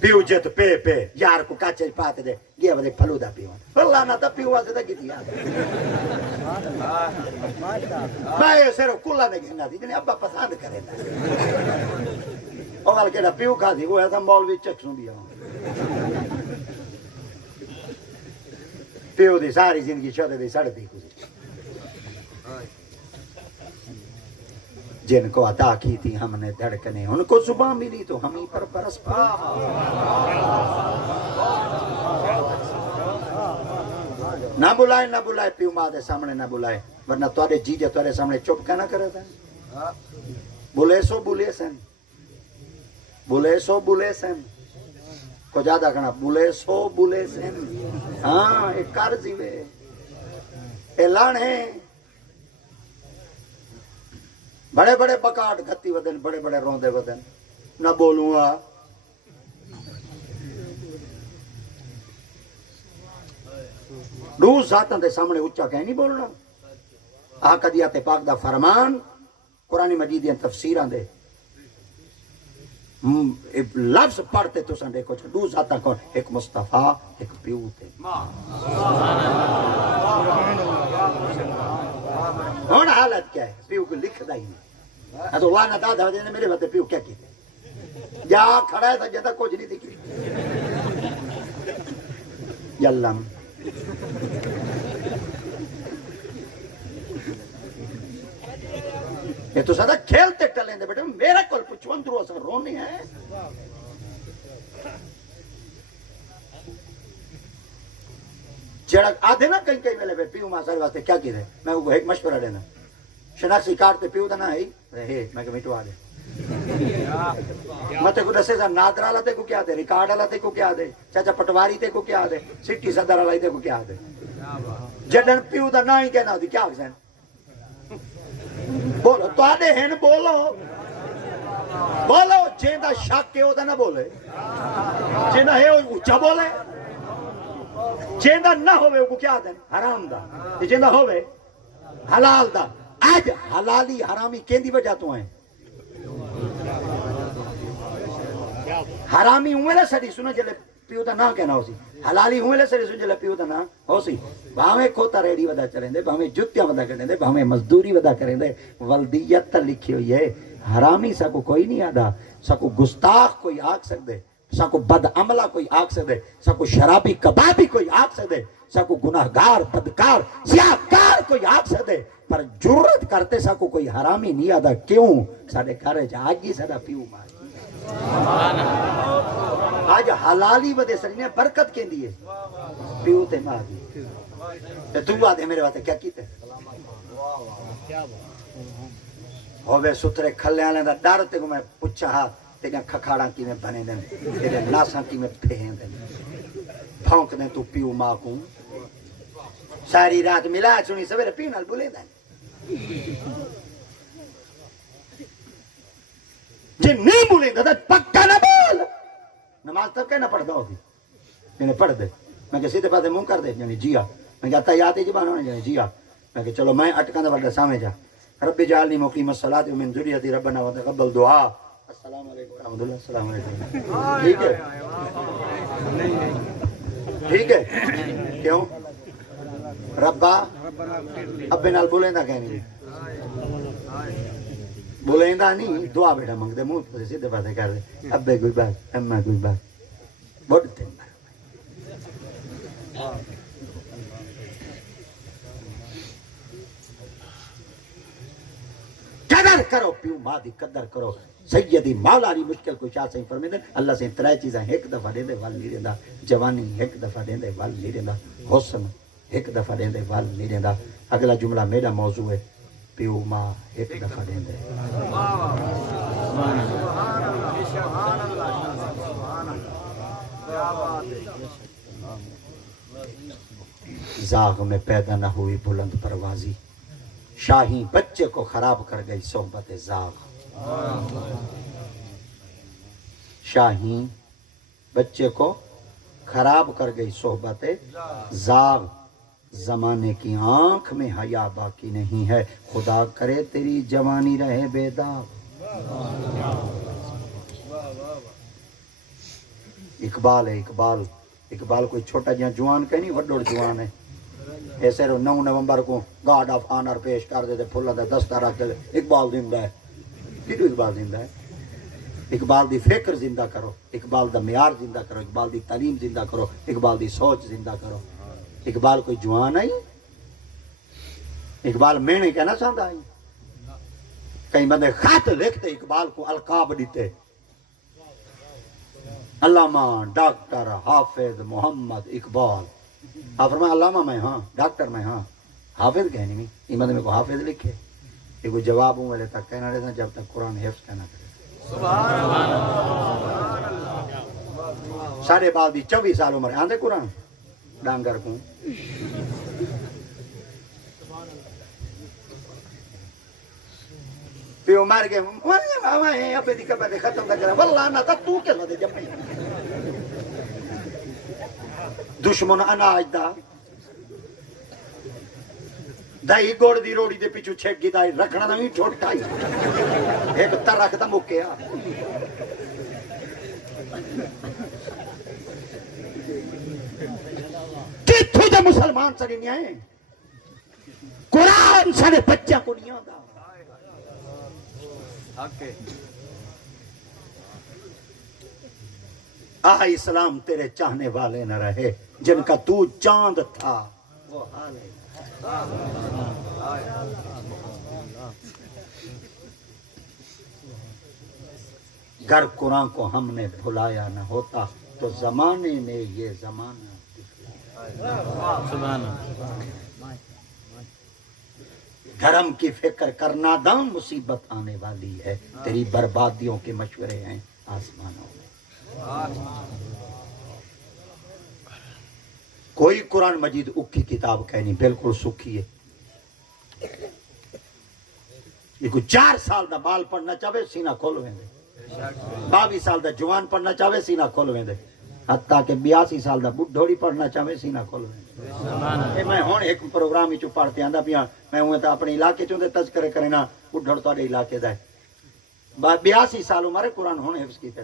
پیو جت پے یار کو کاچے پاتے دے گیا ودے پھلو دا پیو اللہ نہ تا پیو واسطے کی دیا میں صرف کلا نے گھنا دی جنے ابا پسند کرے دا اول کیڑا پیو کھا دی وہ ہے مولوی چکسوں بھی پیو دی ساری زندگی چھوڑے دی سڑ دی گزری جن کو عطا کی تھی ہم نے دھڑکنے ان کو صبح ملی تو ہم ہی پر برس پڑے نہ بلائے پیو ماں دے سامنے نہ بلائے ورنہ تواڈے جی جے تواڈے سامنے چپ کنا کرے تھا بولے سو بولے سن بولے سو بولے سن کو زیادہ کہنا بولے سو بولے سن ہاں ایک کر جیوے اعلان ہے بڑے بڑے بکاٹ گھتی ودن بڑے بڑے روندے ودن نہ بولوں گا دو ذاتاں دے سامنے اچھا کہیں نہیں بولنا آقدیات پاک دا فرمان قرآن مجید دیا تفسیران دے لفظ پڑھتے تو سن دیکھو دو ذاتاں کون ایک مصطفیٰ ایک پیو تے ہون حالت کیا ہے پیو کو لکھ دا ہی نہیں تو اللہ نہ دا دینے میرے بات پیو کیا کیتے یا کھڑا ہے تھا جتا کچھ نہیں دیکھی یلم یہ تو سادہ کھیلتے ٹلیں دے بیٹے میرا کل پچھو اندروں اثر رونی ہے جڑا آدھے نا کہیں کہیں ملے پیو ماں سارے واسطے کیا کی رہے میں وہ ایک مشورہ دینا شناختی کارڈ تے پیو دا نہ ہے میں کہ مٹوا دے میں تے کو دسے سا نادر والا تے کو کیا دے ریکارڈ والا تے کو کیا دے چاچا پٹواری تے کو کیا دے سٹی صدر والا تے کو کیا دے جڑن پیو دا نہ ہی کہنا ہوتی کیا حسین بولو تو آدھے ہیں بولو بولو جیندہ شک کے ہوتا نہ بولے جیندہ ہے اچھا بولے جیندہ نہ ہوئے وہ کیا دیں حرام دا جیندہ ہوئے حلال دا آج حلالی حرامی کیندی وجہ تو ہیں حرامی ہوئے لے سڑی سنو جلے پیو دا نہ کہنا ہو سی حلالی ہوئے لے سڑی سنو جلے پیو دا نہ ہو سی بھامیں کھوتا ریڈی ودا چلیں دے بھامیں جتیاں ودا کریں دے بھامیں مزدوری ودا کریں دے ولدیت تا لکھی ہوئی ہے حرامی سا کو کوئی نہیں آدھا سا کو گستاخ کوئی آگ سکتے سا کو بد عملہ کوئی آگ سکتے سا کو شرابی کبابی کوئی آگ سکتے سا کو گناہگار بدکار سیاہکار کوئی آگ سکتے پر جرت کرتے سا کو کوئی حرامی نہیں آدھا کیوں ساڑے کارے جا آگی ساڑا پیو ماری آج حلالی ودے سرین برکت کہیں دیئے پیو تے ماں دی تو آدھے میرے باتیں کیا کیتے ہوئے سترے کھلے آلیں دا ڈارتے کو میں پچھا ہاں تیرے کھکھاڑاں کی میں بنے دیں تیرے ناساں کی میں پھہیں دیں پھونک دیں تو پیو ماں کو ساری رات ملا چونی سویرے پینال بولے دیں جی نہیں بولیں گا تو پکا نہ بول نماز تک کہنا پڑھ دو میں نے پڑھ دے میں کہ سیدھے پاسے منہ کر دے یعنی جیا میں کہتا یاد ہی جبان ہونے جانے جیا میں کہ چلو میں اٹکاں دا بڑھا سامنے جا رب جعلنی مقیم الصلاۃ ومن ذریتی ربنا وتقبل دعا السلام علیکم ورحمۃ اللہ السلام علیکم ٹھیک ہے ٹھیک ہے کیوں ربا ابے نال بولیندا کہنی بولیندا نہیں دعا بیٹا منگدے منہ تے سیدھے پاسے کر دے ابے کوئی بات اما کوئی بات بڑھ تے قدر کرو پیو ماں دی قدر کرو سیدی مولا علی مشکل کو شاہ سے فرمیندے اللہ سے ترے چیزاں ایک دفعہ دیندے ول نہیں رہندا جوانی ایک دفعہ دیندے ول نہیں رہندا حسن ایک دفعہ دیندے ول نہیں رہندا اگلا جملہ میرا موضوع ہے پیو ماں ایک دفعہ دیندے زاغ میں پیدا نہ ہوئی بلند پروازی شاہی بچے کو خراب کر گئی صحبت زاغ شاہی بچے کو خراب کر گئی صحبت زاغ زمانے کی آنکھ میں حیا باقی نہیں ہے خدا کرے تیری جوانی رہے بے داغ اقبال ہے اقبال اقبال کوئی چھوٹا جہاں جوان کہ نہیں وڈوڑ جوان ہے ایسے رو 9 نومبر کو گارڈ آف آنر پیش کر دیتے پھولا دے دستہ رکھ دے اقبال زندہ ہے کیوں اقبال زندہ ہے اقبال دی فکر زندہ کرو اقبال دا معیار زندہ کرو اقبال دی تعلیم زندہ کرو اقبال دی سوچ زندہ کرو اقبال کوئی جوان آئی اقبال میں نہیں کہنا چاہتا آئی کئی بندے خط لکھتے اقبال کو القاب دیتے علامہ ڈاکٹر حافظ محمد اقبال آپ فرمائے علامہ میں ہاں ڈاکٹر میں ہاں حافظ کہنی نہیں یہ بندے میں کو حافظ لکھے یہ کوئی جواب ہوں والے تک کہنا رہتا جب تک قرآن حفظ کہنا کرے سارے بال دی 24 سال عمر آندے قرآن ڈانگر کو پیو مار کے ماما ہے ابے دی کبے ختم کر والله نہ تو کے لے جمے دشمن اناج دا دہی گوڑ دی روڑی دے پیچھو چھک گی دائی رکھنا نہیں چھوٹا ہی ایک ترک دا مکیا کتھو دے مسلمان سڑی نہیں آئے قرآن سڑے بچہ کو نہیں آدھا اسلام تیرے چاہنے والے نہ رہے جن کا تو چاند تھا وہ حال ہے گر قرآن کو ہم نے بھلایا نہ ہوتا تو زمانے نے یہ زمانہ دھرم کی فکر کرنا دام مصیبت آنے والی ہے تیری بربادیوں کے مشورے ہیں آسمانوں میں کوئی قرآن مجید اکی کتاب کہنی بالکل سکھی ہے یہ کوئی 4 سال دا بال پڑھنا چاہے سینہ کھول ویندے 22 سال دا جوان پڑھنا چاہے سینہ کھول ویندے حتیٰ کہ 82 سال دا بڈھوڑی پڑھنا چاہے سینہ کھول ویندے میں ہون ایک پروگرام ہی چو پڑھتے آندہ پیا میں ہوئے تا اپنے علاقے چوندے تذکرے کرنا بڈھوڑ تو آدھے علاقے دا ہے 82 سال ہمارے قرآن ہونے حفظ کی تے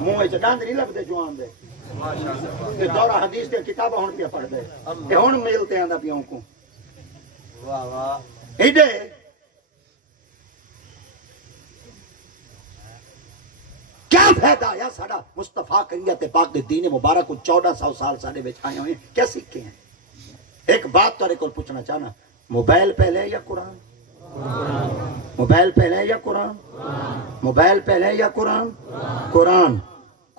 موہ چاند نہیں لگ دے جوان دے دورہ حدیث دے کتابہ ہون پیا پڑھ دے کہ ہون ملتے آندہ پیاں کو ایڈے کیا فائدہ آیا ساڑا مصطفیٰ کریت پاک دے دین مبارک کو 1400 سال ساڑے بچھائے ہوئے کیا سیکھے ہیں ایک بات تو ارے کو پوچھنا چاہنا موبائل پہلے یا قرآن موبائل پہلے یا قرآن موبائل پہلے یا قرآن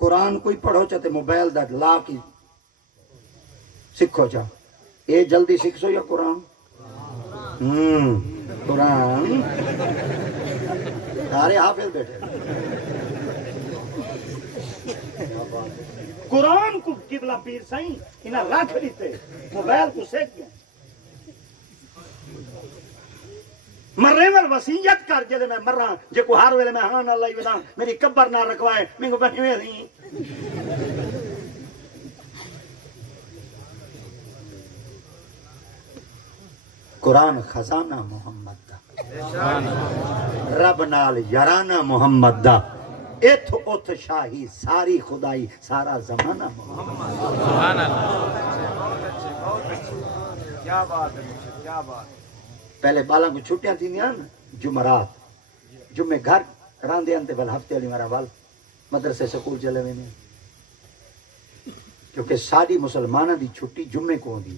قرآن کوئی پڑھو چاہتے موبائل دا لا کی سکھو چاہ اے جلدی سکھ سو یا قرآن قرآن سارے حافظ بیٹھے قرآن کو قبلہ پیر سائیں انہاں رکھ دیتے موبائل کو سیکھ گئے مرے ور وسیعت کر جلے میں مرا جے کو ہر ویلے میں ہاں نہ لائی ودا میری قبر نہ رکھوائے میں کو بنی ہوئی نہیں قرآن خزانہ محمد دا رب نال یارانہ محمد دا ایتھ اتھ شاہی ساری خدائی سارا زمانہ محمد سبحان اللہ کیا بات ہے کیا بات پہلے بالاں کو چھٹیاں تھی نا جمعرات جمعے گھر راندے انتے بل ہفتے والی مرا بال مدرسے سکول چلے ہوئے نہیں کیونکہ ساری مسلمانہ دی چھٹی جمعے کو دی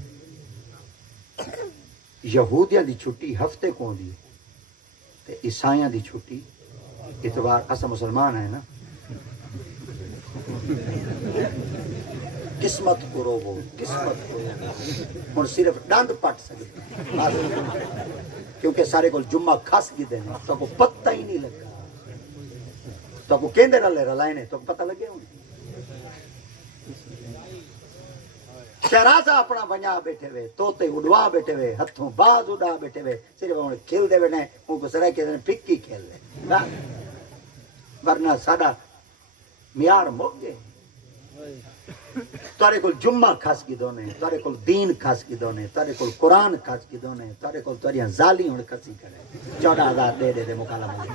یہودیاں دی چھٹی ہفتے کو دی تے عیسائیاں دی چھٹی اتوار اسا مسلمان ہے نا قسمت کرو وہ قسمت کرو اور صرف ڈانڈ پٹ سکے کیونکہ سارے کو جمعہ کھاس کی دینے تو کو پتہ ہی نہیں لگا تو کو کیندے رلے رلائنے تو پتہ لگے ہونے شہرازہ اپنا بنیا بیٹھے ہوئے توتے اڑوا بیٹھے ہوئے ہتھوں باز اڑا بیٹھے ہوئے صرف انہیں کھیل دے بیٹھے ان کو سرائے کے دنے پکی کھیل دے ورنہ ساڑا میار موگ گئے تارے کل جمعہ کھاس کی دونے تارے کل دین کھاس کی دونے تارے کل قرآن کھاس کی دونے تارے کل تاریاں زالی ہونے کھاسی کرے 14,000 دے دے مکالہ مجھے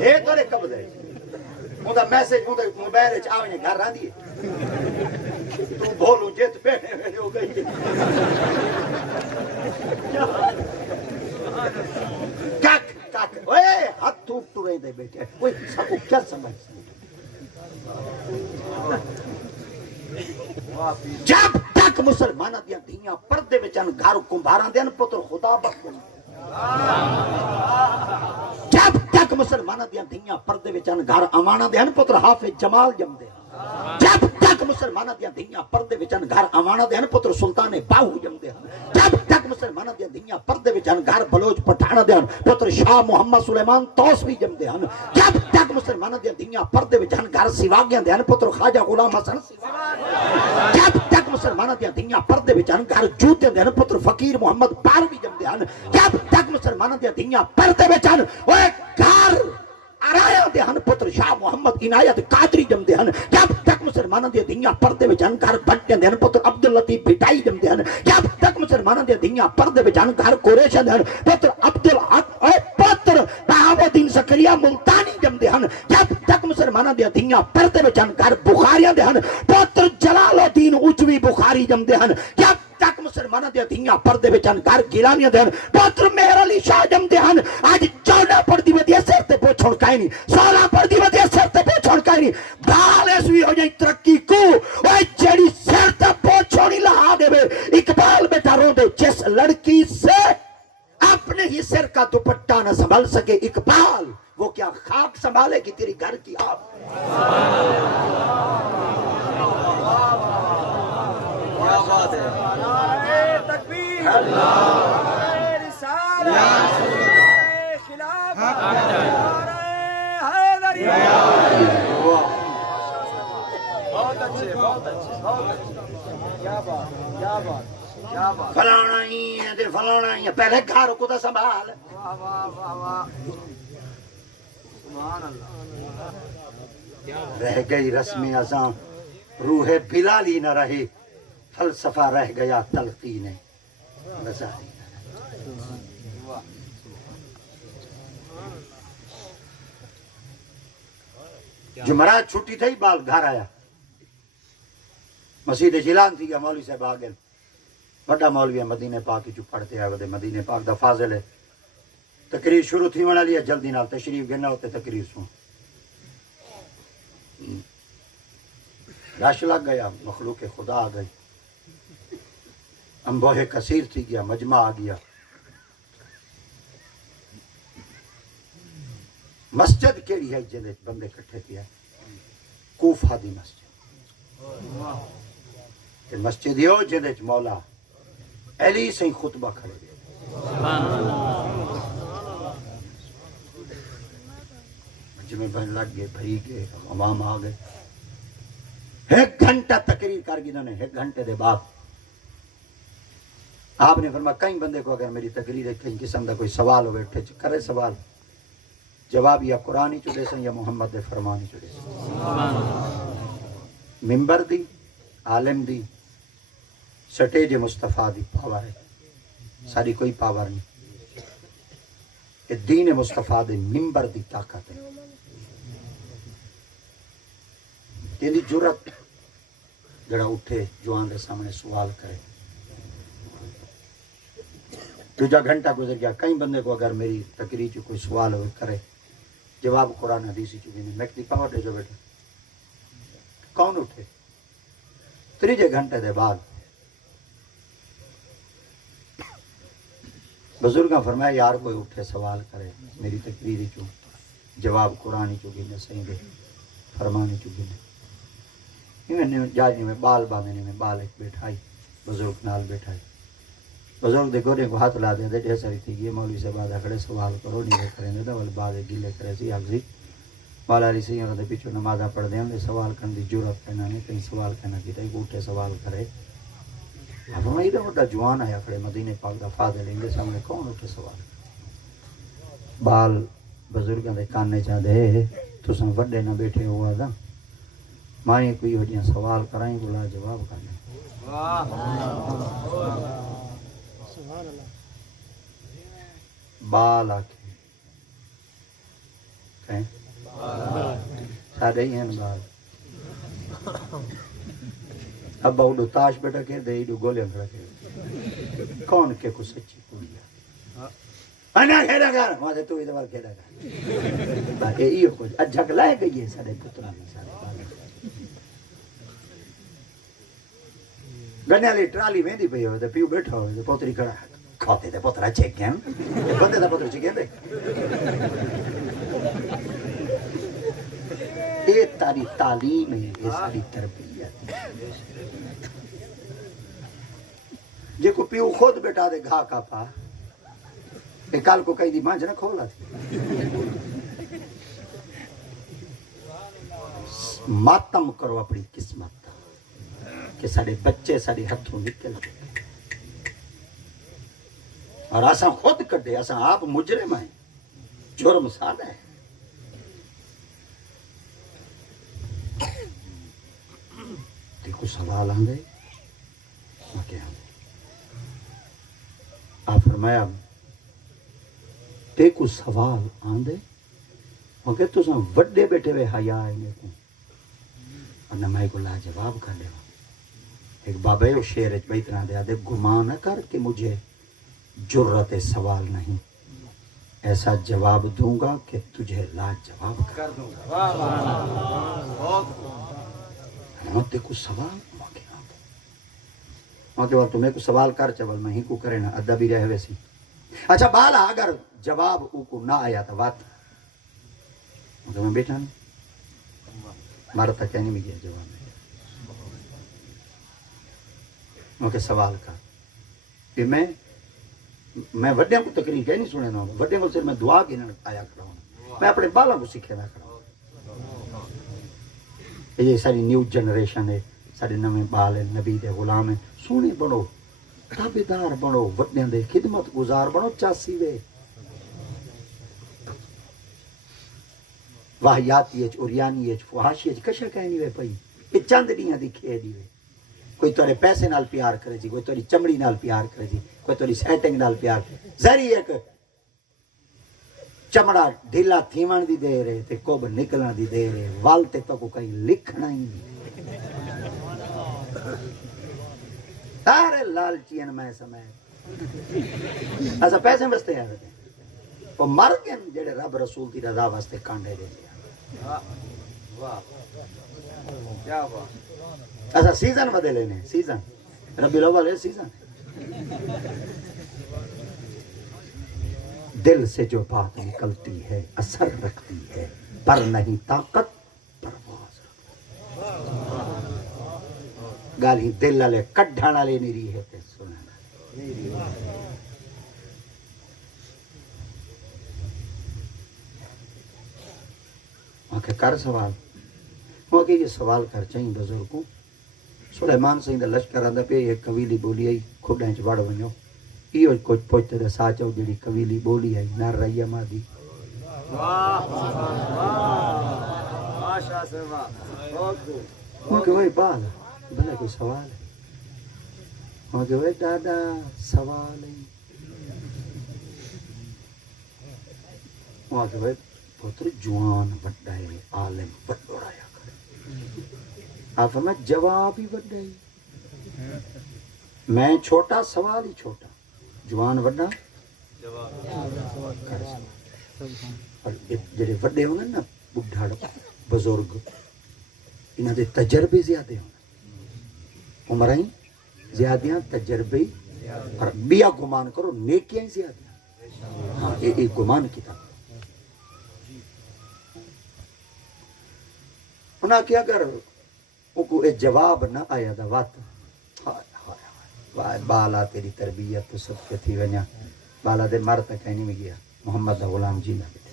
اے تارے کب دے مودہ میسیج مودہ موبائل چاہویں گھر رہا دیئے تو بولو جیت پہنے میں ہو گئی کک کک اوے ہاتھ ٹوٹ تو رہے دے بیٹے کوئی سب کو کیا سمجھ جب تک مسلمانہ دیا دھیاں پردے وچان گھر کمبھاراں دیا پتر خدا بخون جب تک مسلمانہ دیا دھیاں پردے وچان گھر امانہ دیا پتر حافظ جمال جم دیا جب تک مسلمانوں دیا دھیاں پردے وچن گھر امانت دے پتر سلطان باہو جمدے ہیں جب تک مسلمانوں دیا دھیاں پردے وچن گھر بلوچ پٹھان دے پتر شاہ محمد سلیمان توسوی جمدے ہیں جب تک مسلمانوں دیا دھیاں پردے وچن گھر سیواگیاں دے پتر خواجہ غلام حسن سیواگ جب تک مسلمانوں دیا دھیاں پردے وچن گھر جوتے دے پتر فقیر محمد پاروی جمدے ہیں جب تک مسلمانوں دیا دھیاں پردے وچن وہ گھر آرایا دے ہن پتر شاہ محمد عنایت قادری جمدے ہن جب تک مسلمانوں دے دھیاں پردے وچ ہن گھر بٹے دے ہن پتر عبد اللطیف بٹائی جمدے ہن جب تک مسلمانوں دے دھیاں پردے وچ ہن گھر قریش دے ہن پتر عبد الحق اے پتر بہاؤالدین زکریا ملتانی جمدے ہن جب تک مسلمانوں دے دھیاں پردے وچ ہن گھر بخاریاں دے ہن پتر جلال الدین اوچوی بخاری جمدے ہن جب تک مسلمانوں دے دھیاں پردے وچ ہن گھر گیلانیاں دے ہن پتر مہر علی شاہ جمدے ہن اج 14 پردی ودی سر تے پوچھن کائیں نہیں 16 پردی ودی سر تے پوچھن کائیں نہیں بال اس وی ہو جائے ترقی کو اوے جیڑی سر تے پوچھن لا دے اقبال بیٹا رو دے جس لڑکی سے اپنے ہی سر کا دوپٹہ نہ سنبھال سکے اقبال وہ کیا خاک سنبھالے گی تیری گھر کی آپ کیا بات ہے تکبیر فلانا ہی ہے تے فلانا ہی ہے پہلے گھر کو تو سنبھال رہ گئی رسم ازاں روح بلالی نہ رہی فلسفہ رہ گیا تلقین غزالی جمعرات چھٹی تھی بال گھر آیا مسجد جیلان تھی گیا مولوی صاحب آگئے بڑا مولوی ہے مدینے پاک کی جو پڑھتے آئے ودے مدینے پاک دا فاضل ہے تقریر شروع تھی ونا لیا جلدی نال تشریف گرنا ہوتے تقریر سن رش لگ گیا مخلوق خدا آ گئی انبوہ کثیر تھی گیا مجمع آ گیا مسجد کیڑی ہے جدے بندے کٹھے پیا کوفہ دی مسجد کہ مسجد یہ جدے مولا علی سے خطبہ کھڑے مجمع بہن لگ گئے بھری گئے عوام آ گئے ایک گھنٹہ تقریر کر گئی انہوں نے ایک گھنٹے دے بعد آپ نے فرمایا کئی بندے کو اگر میری تقریر ہے کئی قسم کا کوئی سوال ہوئے اٹھے کرے سوال جواب یا قرآن چڑے سن یا محمد دے فرمان چڑے سن ممبر دی عالم دی سٹیج مصطفیٰ دی پاور ہے ساری کوئی پاور نہیں کہ دین مصطفیٰ دے ممبر دی طاقت ہے تیری جرت جڑا اٹھے جوان دے سامنے سوال کرے دوجا گھنٹہ گزر گیا کئی بندے کو اگر میری تقریر چ کوئی سوال ہوئے کرے جواب قرآن حدیثی چکی نہیں میں کتی پاور دے جو بیٹھے کون اٹھے تریجے گھنٹے دے بعد بزرگاں فرمایا یار کوئی اٹھے سوال کرے میری تقریری چوں جواب قرآن چکی نہیں صحیح دے فرمانی چکی نہیں جاج میں بال باندھنے میں بال ایک بیٹھائی بزرگ نال بیٹھائی بزرگ دے گوڑے کو ہاتھ لا دے دے ڈھیر ساری تھی گئی مولوی سے بعد کھڑے سوال کرو نہیں کریں دے ول بعد گلے کرے سی اگزی مولا علی سیاں دے پیچھے نمازاں پڑھ دے ہم سوال کرن دی جرات کنا نہیں کہیں سوال کنا کیتا ایک اٹھے سوال کرے اب میں ادھر بڑا جوان آیا کھڑے مدینے پاک دا فاضل ان دے سامنے کون اٹھے سوال بال بزرگاں دے کانے چا دے تساں وڈے نہ بیٹھے ہوا دا مائیں کوئی ہو جیاں سوال کرائیں بلا جواب کرنے بال آکھے کہیں سارے ہی ہیں بال ابا اڈو تاش بیٹا کے دے اڈو گولیاں کھڑا کے کون کے کو سچی کڑیا انا کھیڑا کر ماں تو ادھر کھیڑا کر باقی ایو کچھ اجھک لائے گئی ہے سارے پترا میں سارے گنے والی ٹرالی ویندی پئی ہوئے تے پیو بیٹھا ہوئے تے پوتری کھڑا کھاتے تے پوترا چیکن بندے دا پوتر چیکن دے یہ تاری تعلیم ہے یہ ساری تربیت ہے پیو خود بیٹا دے گھا کا پا اے کال کو کہیں دی مانج نہ کھولا تھی ماتم کرو اپنی قسمت کہ سارے بچے سارے ہتھوں نکل گئے اور اساں خود کڈے اساں آپ مجرم ہیں جرم سادہ ہے دیکھو سوال آندے میں کیا آپ فرمایا دیکھو سوال آندے مگر تو سن وڈے بیٹھے ہوئے حیا آئیں کو اور نمائی کو لا جواب کر لے ایک بابا ہے وہ شعر بھائی طرح دے آدھے گمان نہ کر کہ مجھے جرت سوال نہیں ایسا جواب دوں گا کہ تجھے لا جواب کر دوں گا تے کو سوال کے بعد تمہیں کو سوال کر چول میں ہی کو کرے نا ادھا بھی رہے ویسی اچھا بالا اگر جواب او کو نہ آیا تو بات میں بیٹھا نہیں مارا تھا کہنے میں گیا جواب میں سوال کر کہ میں وڈیاں کو تقریر کہہ نہیں سنے نا وڈیاں کو صرف میں دعا کی نہ آیا کرا ہوں میں اپنے بالا کو سیکھے نہ کرا ہوں یہ ساری نیو جنریشن ہے سارے نویں بال ہیں نبی دے غلام ہیں سونے بنو تابیدار بنو وڈیاں دے خدمت گزار بنو چاسی وے واہیاتی ہے اوریانی ہے فحاشی ہے کشا کہنی وے پئی یہ چند دیاں دی کھیڈی وے کوئی تورے پیسے نال پیار کرے جی کوئی توری چمڑی نال پیار کرے جی کوئی توری سیٹنگ نال پیار ظاہری ایک چمڑا ڈھیلا تھیون دی دے رہے تے کوب نکلن دی دے رہے وال تے تو کو کہیں لکھنا ہی نہیں سارے لالچین میں سمے ایسا پیسے واسطے آئے تھے وہ مر گئے جڑے رب رسول دی رضا واسطے کانڈے دے دیا ایسا سیزن بدے لینے سیزن ربی الاول ہے سیزن دل سے جو بات نکلتی ہے اثر رکھتی ہے پر نہیں طاقت پرواز گالی دل والے کڈھن والے نہیں رہی ہے تے سنن والے کر سوال وہ کہ یہ سوال کر چاہیے بزرگوں سلیمان سنگھ دا لشکر آندا پیا ایک قبیلی بولی آئی کھوڑاں چ وڑ ونجو ایو کچھ پوچھتے دے ساچو جڑی قبیلی بولی آئی نہ رہی مادی واہ ماشاء سے واہ وہ کہ وہی بال بھلا کوئی سوال ہے وہ کہ وہی دادا سوال ہے وہ کہ وہی پتر جوان بڑا ہے عالم بڑا ہے آپ میں جواب ہی بڑا ہے میں چھوٹا سوال ہی چھوٹا جوان وڈا اور جڑے وڈے ہونے نا بڈھا بزرگ انہاں دے تجربے زیادہ ہونے عمریں زیادہ تجربے اور بیا گمان کرو نیکیاں زیادہ ہاں یہ گمان کتاب انہاں کیا اگر وہ کو جواب نہ آیا دا وات بالا تیری تربیت تو سب کے تھی ونیا بالا دے مر تک کہیں نہیں گیا محمد دا غلام جی نہ بیٹھے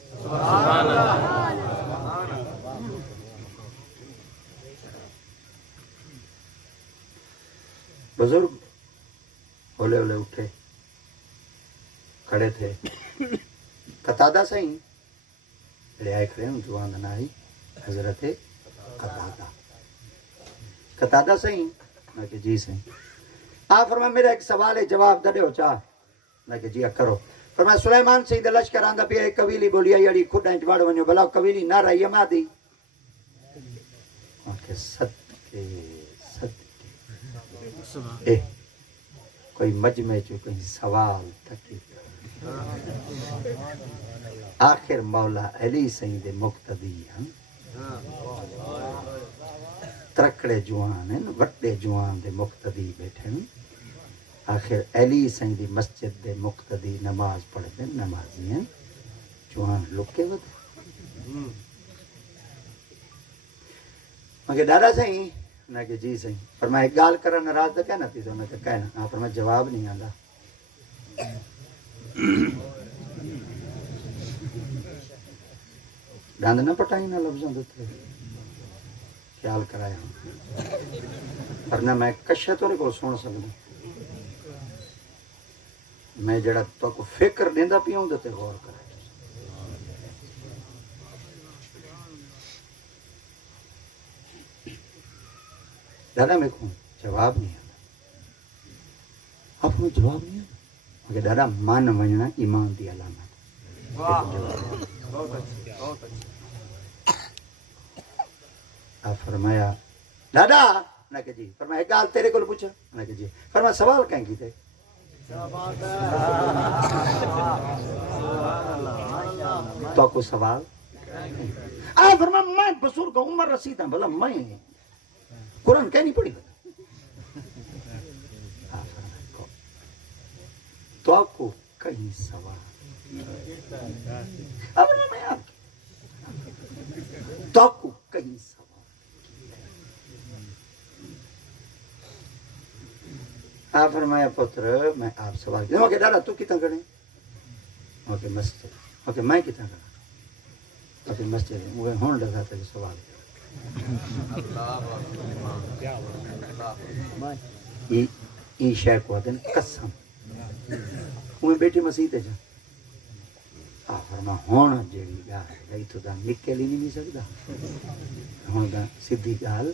بزرگ ہولے ہولے اٹھے کھڑے تھے قتادہ صحیح لے آئے کھڑے ہوں جوان نائی حضرت قتادہ صحیح میں کہ جی صحیح آپ فرمایا میرا ایک سوال ہے جواب دے ہو چاہ میں کہ جی کرو فرمایا سلیمان سنگھ دے لشکر آندا پیا ایک قبیلی بولی آئی اڑی کھڈاں چ وڑ ونجو بھلا قبیلی نہ رہی مادی کہ صدقے صدقے کوئی مجمع چ کوئی سوال تک آخر مولا علی سنگھ دے مقتدی ہیں ترکڑے جوان ہیں وڈے جوان دے مقتدی بیٹھے ہیں آخر علی سنگھ دی مسجد دے مقتدی نماز پڑھتے ہیں نمازی ہیں جوان لکے ودے مگر دادا سنگھ میں کہ جی صحیح پر میں ایک گال کرا ناراض تو کہنا تھی تو میں کہنا ہاں پر میں جواب نہیں آندا ڈند نہ پٹائی نہ لفظوں دیتے خیال کرایا ورنہ میں کشے تو کو سن سکدا میں جڑا تو کو فکر دیندا پیوں تے غور کر دادا میں کو جواب نہیں آتا آپ کو جواب نہیں آتا مگر دادا مان ونجنا ایمان دی علامت آپ فرمایا دادا نہ کہ جی فرمایا ایک گال تیرے کو پوچھا نہ کہ جی فرمایا سوال کہیں کی تھے تو کو سوال فرمایا میں بزرگ عمر رسید ہوں بھلا میں قرآن کہہ نہیں پڑی تو آپ کو کہیں سوال تو آپ کو کہیں سوال آپ فرمایا پتر میں آپ سوال کیا اوکے دادا تو کتنا کریں اوکے مسجد اوکے میں کتنا کریں اوکے مسجد مجھے ہون لگا تھا سوال یہ شے کو آتے ہیں قسم میں بیٹھی مسیح تے جا فرما ہونا جیڑی گال تو دا نکل ہی نہیں سکتا ہوں دا سیدھی گال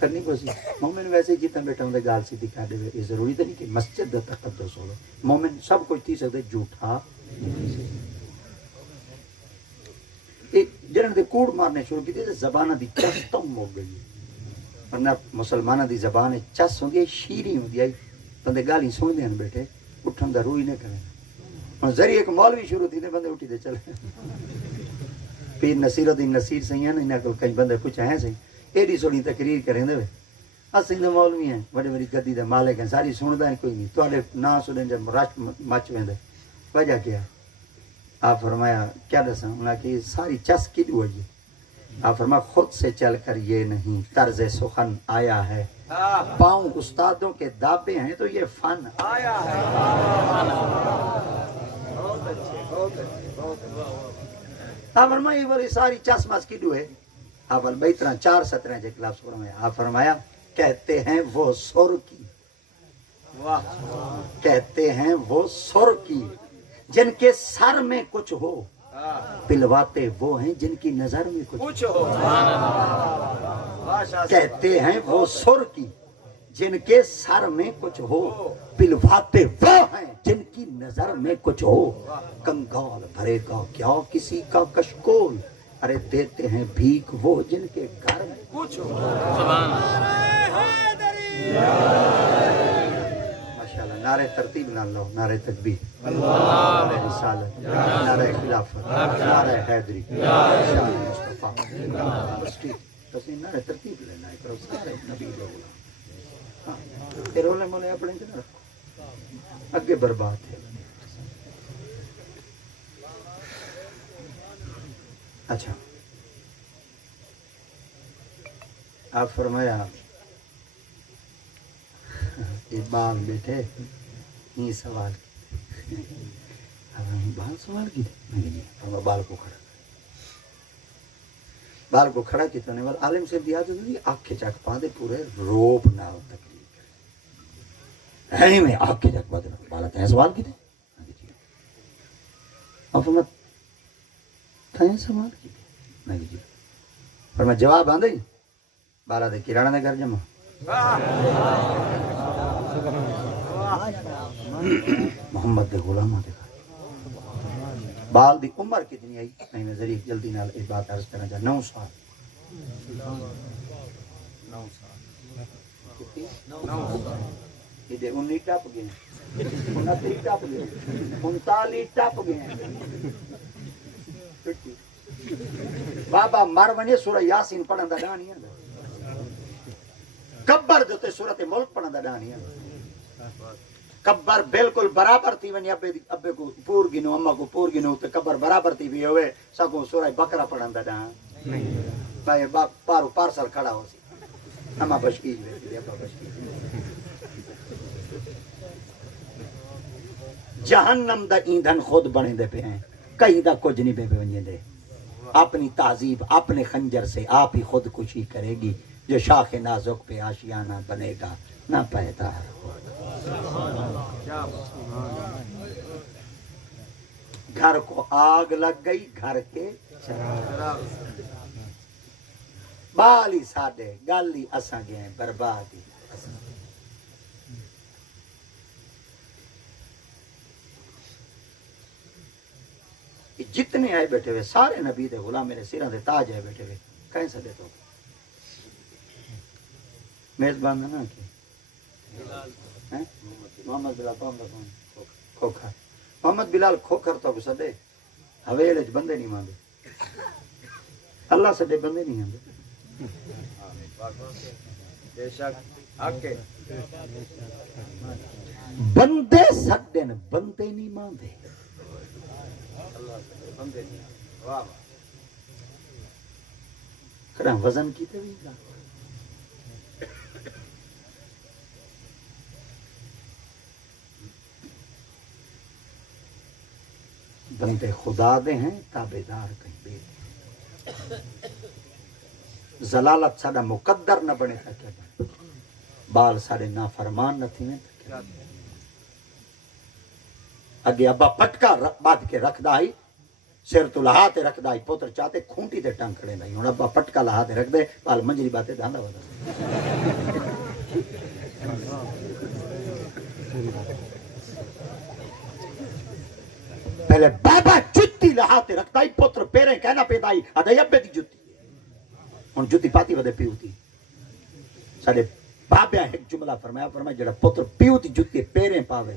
کرنی پوسی مومن ویسے جتنا بیٹھا ہوں گال سیدھی کر دے یہ ضروری تو نہیں کہ مسجد دا تقدس ہو مومن سب کچھ تھی سکتے جھوٹا جنہوں نے کوڑ مارنے شروع کی تھی زبانہ دی چس تم ہو گئی ورنہ مسلمانہ دی زبان چس ہوں گی شیری ہوں گی بندے گالی سن دیں بیٹھے اٹھن دا روئی نہ کریں ذریعے ایک مولوی شروع تھی بندے اٹھی دے چلے پیر نصیر الدین نصیر سہی ہیں انہاں کو کئی بندے پوچھا ہیں سہی ایڈی سونی تقریر کریں دے اسیں دے مولوی ہیں بڑے بڑی گدی دے مالک ہیں ساری سندا ہیں کوئی نہیں تواڈے نا سنن جب رش مچ ویندے وجہ کیا آپ فرمایا کیا دساں انہاں کہ ساری چس کی ہوئی ہے آپ فرمایا خود سے چل کر یہ نہیں طرز سخن آیا ہے پاؤں استادوں کے دابے ہیں تو یہ فن آیا ہے آپ فرمایا یہ والی ساری چس مس کی ہے آپ البیترا 4 سطریں جے کلاس فرمایا آپ فرمایا کہتے ہیں وہ سر کی کہتے ہیں وہ سر کی جن کے سر میں کچھ ہو پلواتے وہ ہیں جن کی نظر میں کچھ ہو کہتے ہیں وہ سر کی جن کے سر میں کچھ ہو پلواتے وہ ہیں جن کی نظر میں کچھ ہو کنگال بھرے گا کیا کسی کا کشکول ارے دیتے ہیں بھیک وہ جن کے گھر میں کچھ ہو ماشاءاللہ نعرہ ترتیب نہ لو نعرہ تکبیر نعرہ رسالت نعرہ خلافت نعرہ حیدری شان مصطفیٰ بس نعرہ ترتیب لینا ہے کرو سارے نبی لوگ یہ رولے مولے اپنے کے نہ رکھو اگے برباد ہے اچھا آپ فرمایا ایک بال بیٹھے یہ سوال بال سوال کی بال کو کھڑا بال کو کھڑا کیا تو عالم سے دیا تو آنکھیں چک پا دے پورے روب نال تقریر کرے میں آنکھیں چک پا دے بالا تین سوال کی تھے اور فرمایا تین سوال کی تھے پر میں جواب آن دیں بالا دے کرانا دے گھر جمع محمد دے غلامہ دے گھر بال دی عمر کتنی آئی نہیں میں ذریعہ جلدی نال ایک بات عرض کرنا چاہتا 9 سال 9 سال یہ دے 19 ٹپ گئے 29 ٹپ گئے 39 ٹپ گئے بابا مر ونجے سورہ یاسین پڑھن دا ڈان نہیں کبر دے سورت ملک پڑھن دا ڈان نہیں کبر بالکل برابر تھی ونی ابے کو پور گنو اما کو پور گنو تے کبر برابر تھی بھی ہوئے سگوں سورہ بقرہ پڑھن دا ڈان نہیں بھائی پارو پارسل کھڑا ہو سی اما بشکیج بیٹھی ابا بشکیج جہنم دا ایندھن خود بنے دے پہ ہیں کہیں دا کچھ نہیں پہ بنے دے اپنی تہذیب اپنے خنجر سے آپ ہی خودکشی کرے گی جو شاخ نازک پہ آشیانہ بنے گا نہ پیدا گھر کو آگ لگ گئی گھر کے بالی ساڈے گالی اساں گئے بربادی جتنے آئے بیٹھے ہوئے سارے نبی دے غلام میرے سیرہ دے تاج آئے بیٹھے ہوئے کہیں سے دے تو میزبان نا کہ محمد بلال کھوکھر محمد بلال کھوکھر تو سدے حویل بندے نہیں ماندے اللہ سدے بندے نہیں آندے بندے سدے بندے نہیں ماندے کڑا وزن کی تے بھی بندے خدا دے ہیں تابعدار کہیں بے زلالت ساڈا مقدر نہ بنے تا کیا بنے بال ساڈے نافرمان نہ تھیں تا کیا اگے ابا پٹکا بات کے رکھ دائی سر تو لہا تے رکھ دائی پوتر چاہتے کھونٹی تے ٹنگ کھڑے دائی ہن ابا پٹکا لہا تے رکھ دے بال منجری باتیں دھاندا ودا پہلے بابا جتی لہا تے رکھ دائی پوتر پیرے کہنا پہ دائی ادائی ابے دی جتی ہن جتی پاتی ودے پیوتی ساڈے بابے ایک جملہ فرمایا جڑا پوتر پیوتی جتی پیرے پاوے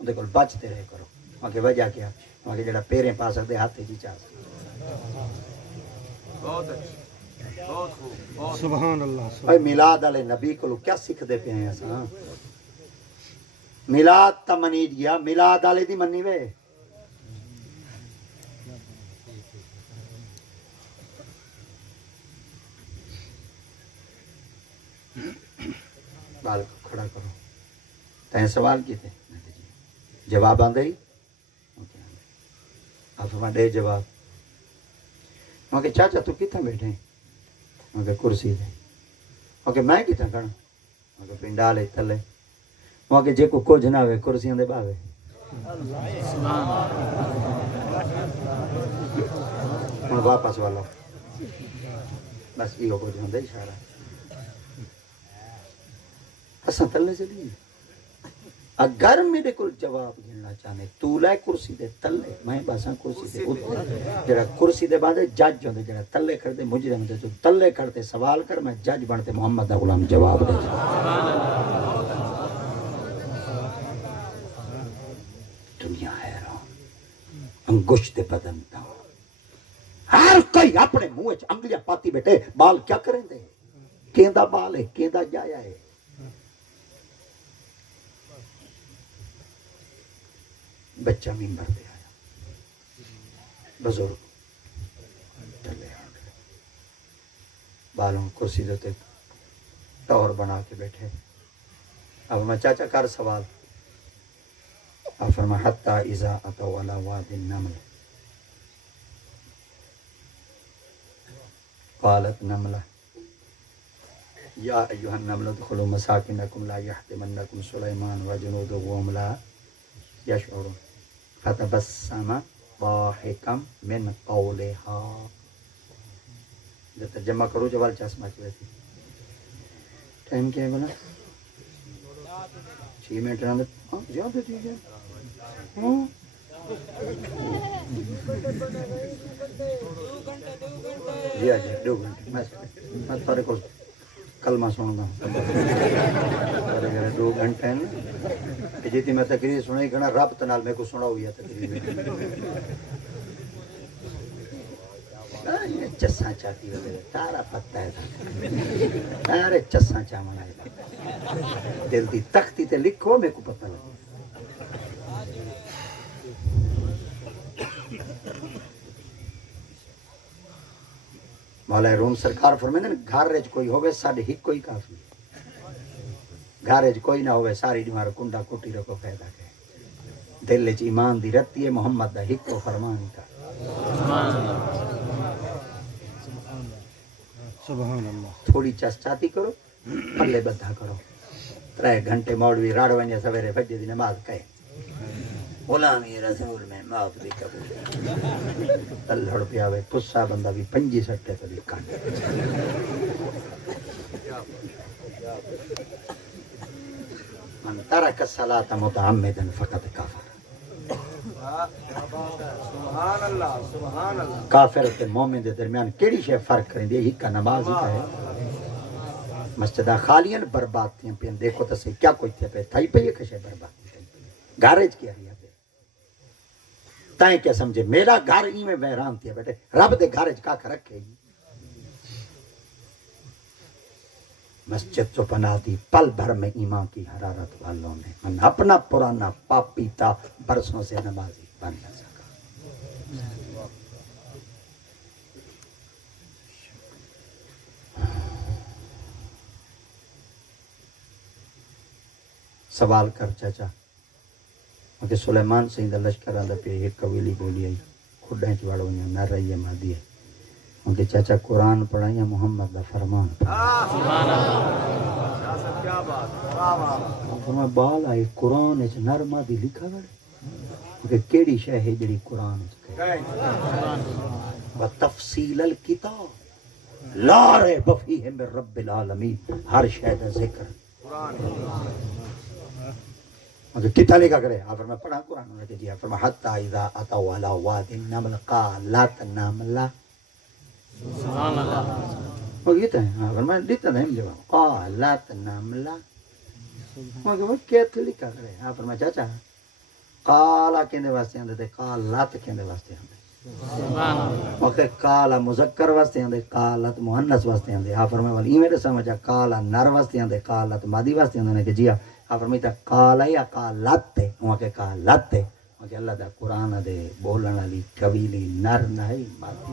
اندے کول بچتے رہے کرو وہاں کے وجہ کیا وہاں کے جڑا پیریں پا سکتے ہاتھ جی چاہ سبحان اللہ بھائی میلاد والے نبی کو کیا سکھ دے پہ ہیں ایسا میلاد تا منی دیا میلاد والے دی منی وے بال کو کھڑا کرو تین سوال کی تھے جواب آندے ہی آپ فرما دے جواب وہاں کہ چاچا تو کتنا بیٹھے ہیں وہاں کہ کرسی دے وہاں کہ میں کتنا کھڑا وہاں کہ پنڈالے تلے وہاں کہ جے کو کچھ نہ ہوئے کرسیاں دے باوے ہن واپس والا بس یہ کچھ ہوندا اشارہ اساں تلے سے نہیں اگر میرے کو جواب گھننا چاہنے تو لے کرسی دے تلے میں باساں کرسی دے اوپر جڑا کرسی دے بعد جج ہوندے جڑا تلے کھڑتے مجرم تے تو تلے کھڑتے سوال کر میں جج بنتے محمد دا غلام جواب دے دنیا حیران انگشت بدن دا ہر کوئی اپنے منہ وچ انگلیاں پاتی بیٹھے بال کیا کریں دے کیندا بال ہے کیندا جایا ہے بچہ ممبر پہ آیا بزرگ چلے آ گئے بالوں کرسی دیتے ٹور بنا کے بیٹھے اب میں چاچا کر سوال اب فرما حتی اذا اتوا علی واد النمل قالت نملہ یا ایها النمل ادخلوا مساکنکم لا یحطمنکم سلیمان وجنودہ وهم لا یشعرون فتبسم ضاحکا من قولها جب ترجمہ کرو جو وال چشمہ کی ویسی ٹائم کیا ہے بنا 6 منٹ رہا ہاں زیادہ دیجیے جی آجیے 2 گھنٹے میں تھوڑے کو کلمہ سنوں گا 2 گھنٹے ہیں نا جیتی میں تقریر سنائی کرنا رب تنال میں کو سنا ہوئی ہے تقریر چساں چاہتی ہوئے تارا پتہ ہے تارے چساں چاہ منائے دل دی تختی تے لکھو میں کو پتہ لگا مولا روم سرکار فرمائیں نے گھر وچ کوئی ہوے ساڈے ہک کوئی کافی گھر وچ کوئی نہ ہوے ساری دیوار کنڈا کوٹی رکھو فائدہ کہ دل وچ ایمان دی رتی ہے محمد دا ہک کو فرمان کا سبحان اللہ تھوڑی چاتی کرو پلے بدھا کرو 3 گھنٹے مولوی راڑ ونجے سویرے فجر دی نماز کہے غلامی رسول میں معاف بھی قبول تلڑ پیا وے پسا بندہ بھی 5 سٹے تے کانڈ من ترک الصلاۃ متعمدا فقط کفر سبحان اللہ سبحان اللہ کافر تے مومن دے درمیان کیڑی شے فرق کریندی ہے ہک نماز ہی ہے مسجداں خالیاں برباد تھیاں پین دیکھو تے کیا کوئی تھے پہ تھائی پئی کشے برباد گارج کیا ہے تائیں کیا سمجھے میرا گھر ہی میں ویران تھیا بیٹے رب دے گھر کا رکھے گی مسجد تو بنا دی پل بھر میں ایمان کی حرارت والوں نے من اپنا پرانا پاپی تا برسوں سے نمازی بن نہ سکا سوال کر چاچا کہ سلیمان سین دا لشکر آندا پہ ایک قبیلی بولی آئی کھڈاں چ وڑو نہ رہی ہے مادی ہے ان کے چاچا قرآن پڑھائیں یا محمد دا فرمان سبحان اللہ سیاست کیا بات واہ واہ فرمایا بال آئے قرآن وچ نر مادی لکھا گڑے کہ کیڑی شے ہے جڑی قرآن وچ کہے وتفصیل الکتاب لا ریب فیہ من رب العالمین ہر شے دا ذکر قرآن مگر کتنا لکھا کرے آپ میں پڑھا قرآن نے کہ جی آپ فرما حتی اذا اتوا علی واد النمل قالت النملہ سبحان اللہ وہ کہتا ہے آپ میں دیتا نہیں جواب قالت النملہ مگر وہ کیا لکھا کرے آپ فرما چاچا قالا کہندے واسطے آندے تے قالت کہندے واسطے آندے سبحان اللہ مگر قالا مذکر واسطے آندے قالت مؤنث واسطے آندے آپ فرما والی ایویں سمجھا قالا نر واسطے آندے قالت مادی واسطے آندے کہ جی آپ فرمائیتا قالا یا قالت تے وہاں کے قالت تے وہاں کے اللہ دا قرآن دے بولن والی قبیلی نر نہیں مادی